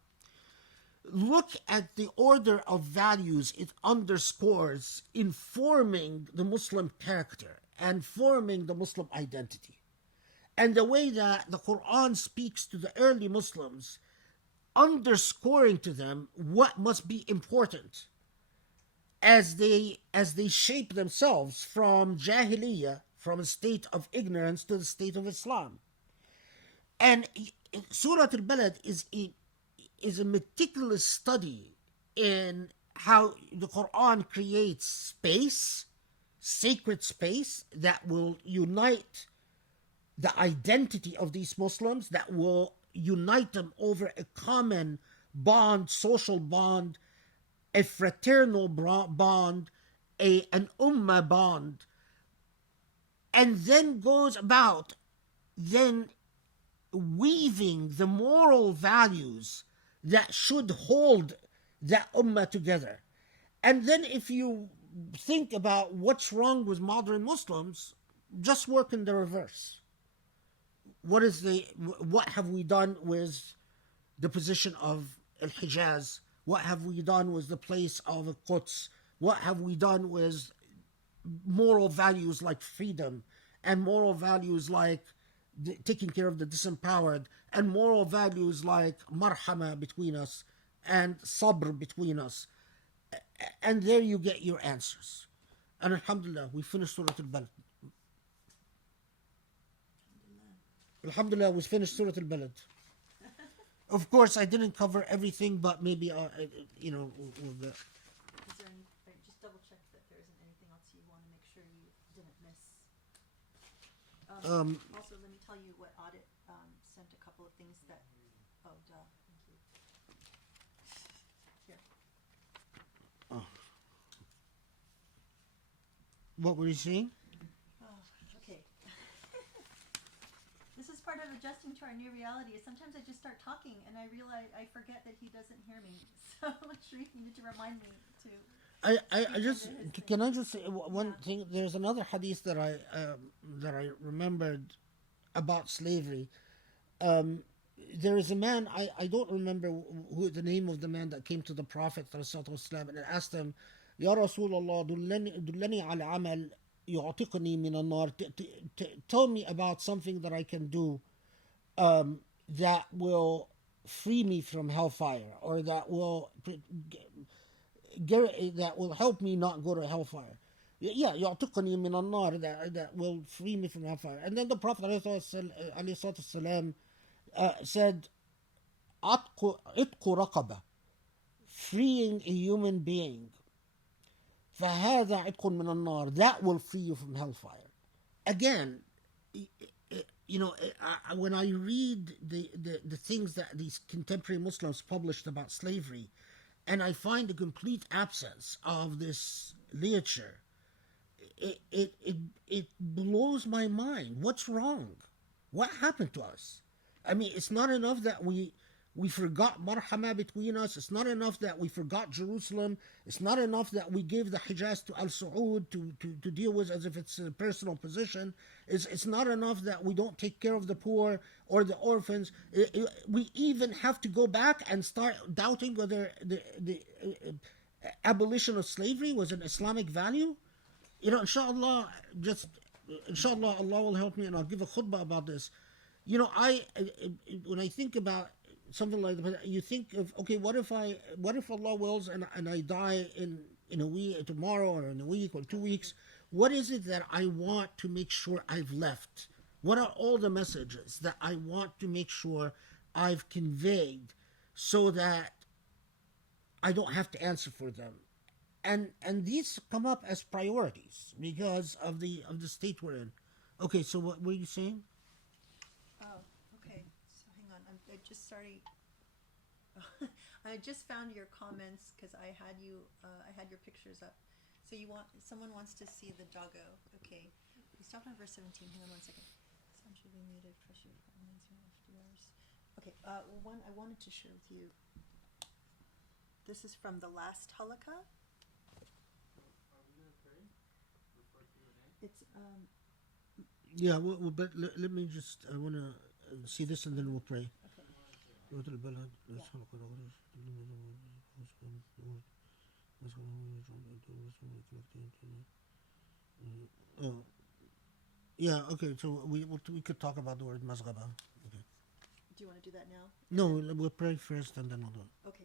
Look at the order of values it underscores in forming the Muslim character and forming the Muslim identity. And the way that the Quran speaks to the early Muslims, underscoring to them what must be important as they shape themselves from Jahiliyyah, from a state of ignorance to the state of Islam. And Surah Al-Balad is a meticulous study in how the Quran creates space, sacred space, that will unite the identity of these Muslims, that will unite them over a common bond, social bond, a fraternal bond, an ummah bond, and then goes about then weaving the moral values that should hold that ummah together. And then if you think about what's wrong with modern Muslims, just work in the reverse. What have we done with the position of Al-Hijaz? What have we done with the place of Al-Quds? What have we done with moral values like freedom, and moral values like taking care of the disempowered, and moral values like marhama between us and sabr between us? And there you get your answers. And alhamdulillah, we finished Surah Al-Balad. Alhamdulillah, we finished Surah Al-Balad. Of course, I didn't cover everything, but maybe, we'll get. Is there any, just double check that there isn't anything else you want to make sure you didn't miss. Also, let me tell you what audit sent a couple of things that. Oh, duh. Thank you. Here. What were you saying? Oh, okay. This is part of adjusting to our new reality. Is sometimes I just start talking and I realize I forget that he doesn't hear me. So Sharif needed to remind me to. I just can I just say one thing? There's another hadith that I remembered about slavery. There is a man, I don't remember who the name of the man that came to the Prophet ﷺ and asked him, Ya Rasulullah, dullani ala amal yu'tiqni min an-nar. Tell me about something that I can do that will free me from hellfire, or that will help me not go to hellfire. Yeah, yu'tiqni min an-nar, that will free me from hellfire. And then the Prophet ﷺ said, itqu raqaba, freeing a human being. فَهَذَا عِتْقٌ مِّنَ النَّارِ, that will free you from hellfire. Again, when I read the things that these contemporary Muslims published about slavery, and I find a complete absence of this literature, it blows my mind. What's wrong? What happened to us? I mean, it's not enough that we forgot marhama between us. It's not enough that we forgot Jerusalem. It's not enough that we gave the Hijaz to Al Saud to deal with as if it's a personal position. It's not enough that we don't take care of the poor or the orphans. We even have to go back and start doubting whether the abolition of slavery was an Islamic value. Inshallah, Allah will help me, and I'll give a khutbah about this. When I think about something like that, you think of, okay, what if Allah wills and I die in a week, tomorrow, or in a week or 2 weeks? What is it that I want to make sure I've left? What are all the messages that I want to make sure I've conveyed so that I don't have to answer for them? And these come up as priorities because of the state we're in. Okay, so what were you saying? Oh, okay. So hang on. I just started. I just found your comments because I had your pictures up. So someone wants to see the doggo. Okay. We stopped on verse 17. Hang on 1 second. Sound should be muted. Pressure. Okay. One I wanted to share with you. This is from the last Halaqa. Are we gonna pray before Q&A? It's Yeah, but let me just, I want to see this and then we'll pray. Yeah, okay, so we could talk about the word mazgaba. Okay. Do you want to do that now? No, we'll pray first and then we'll do it. Okay.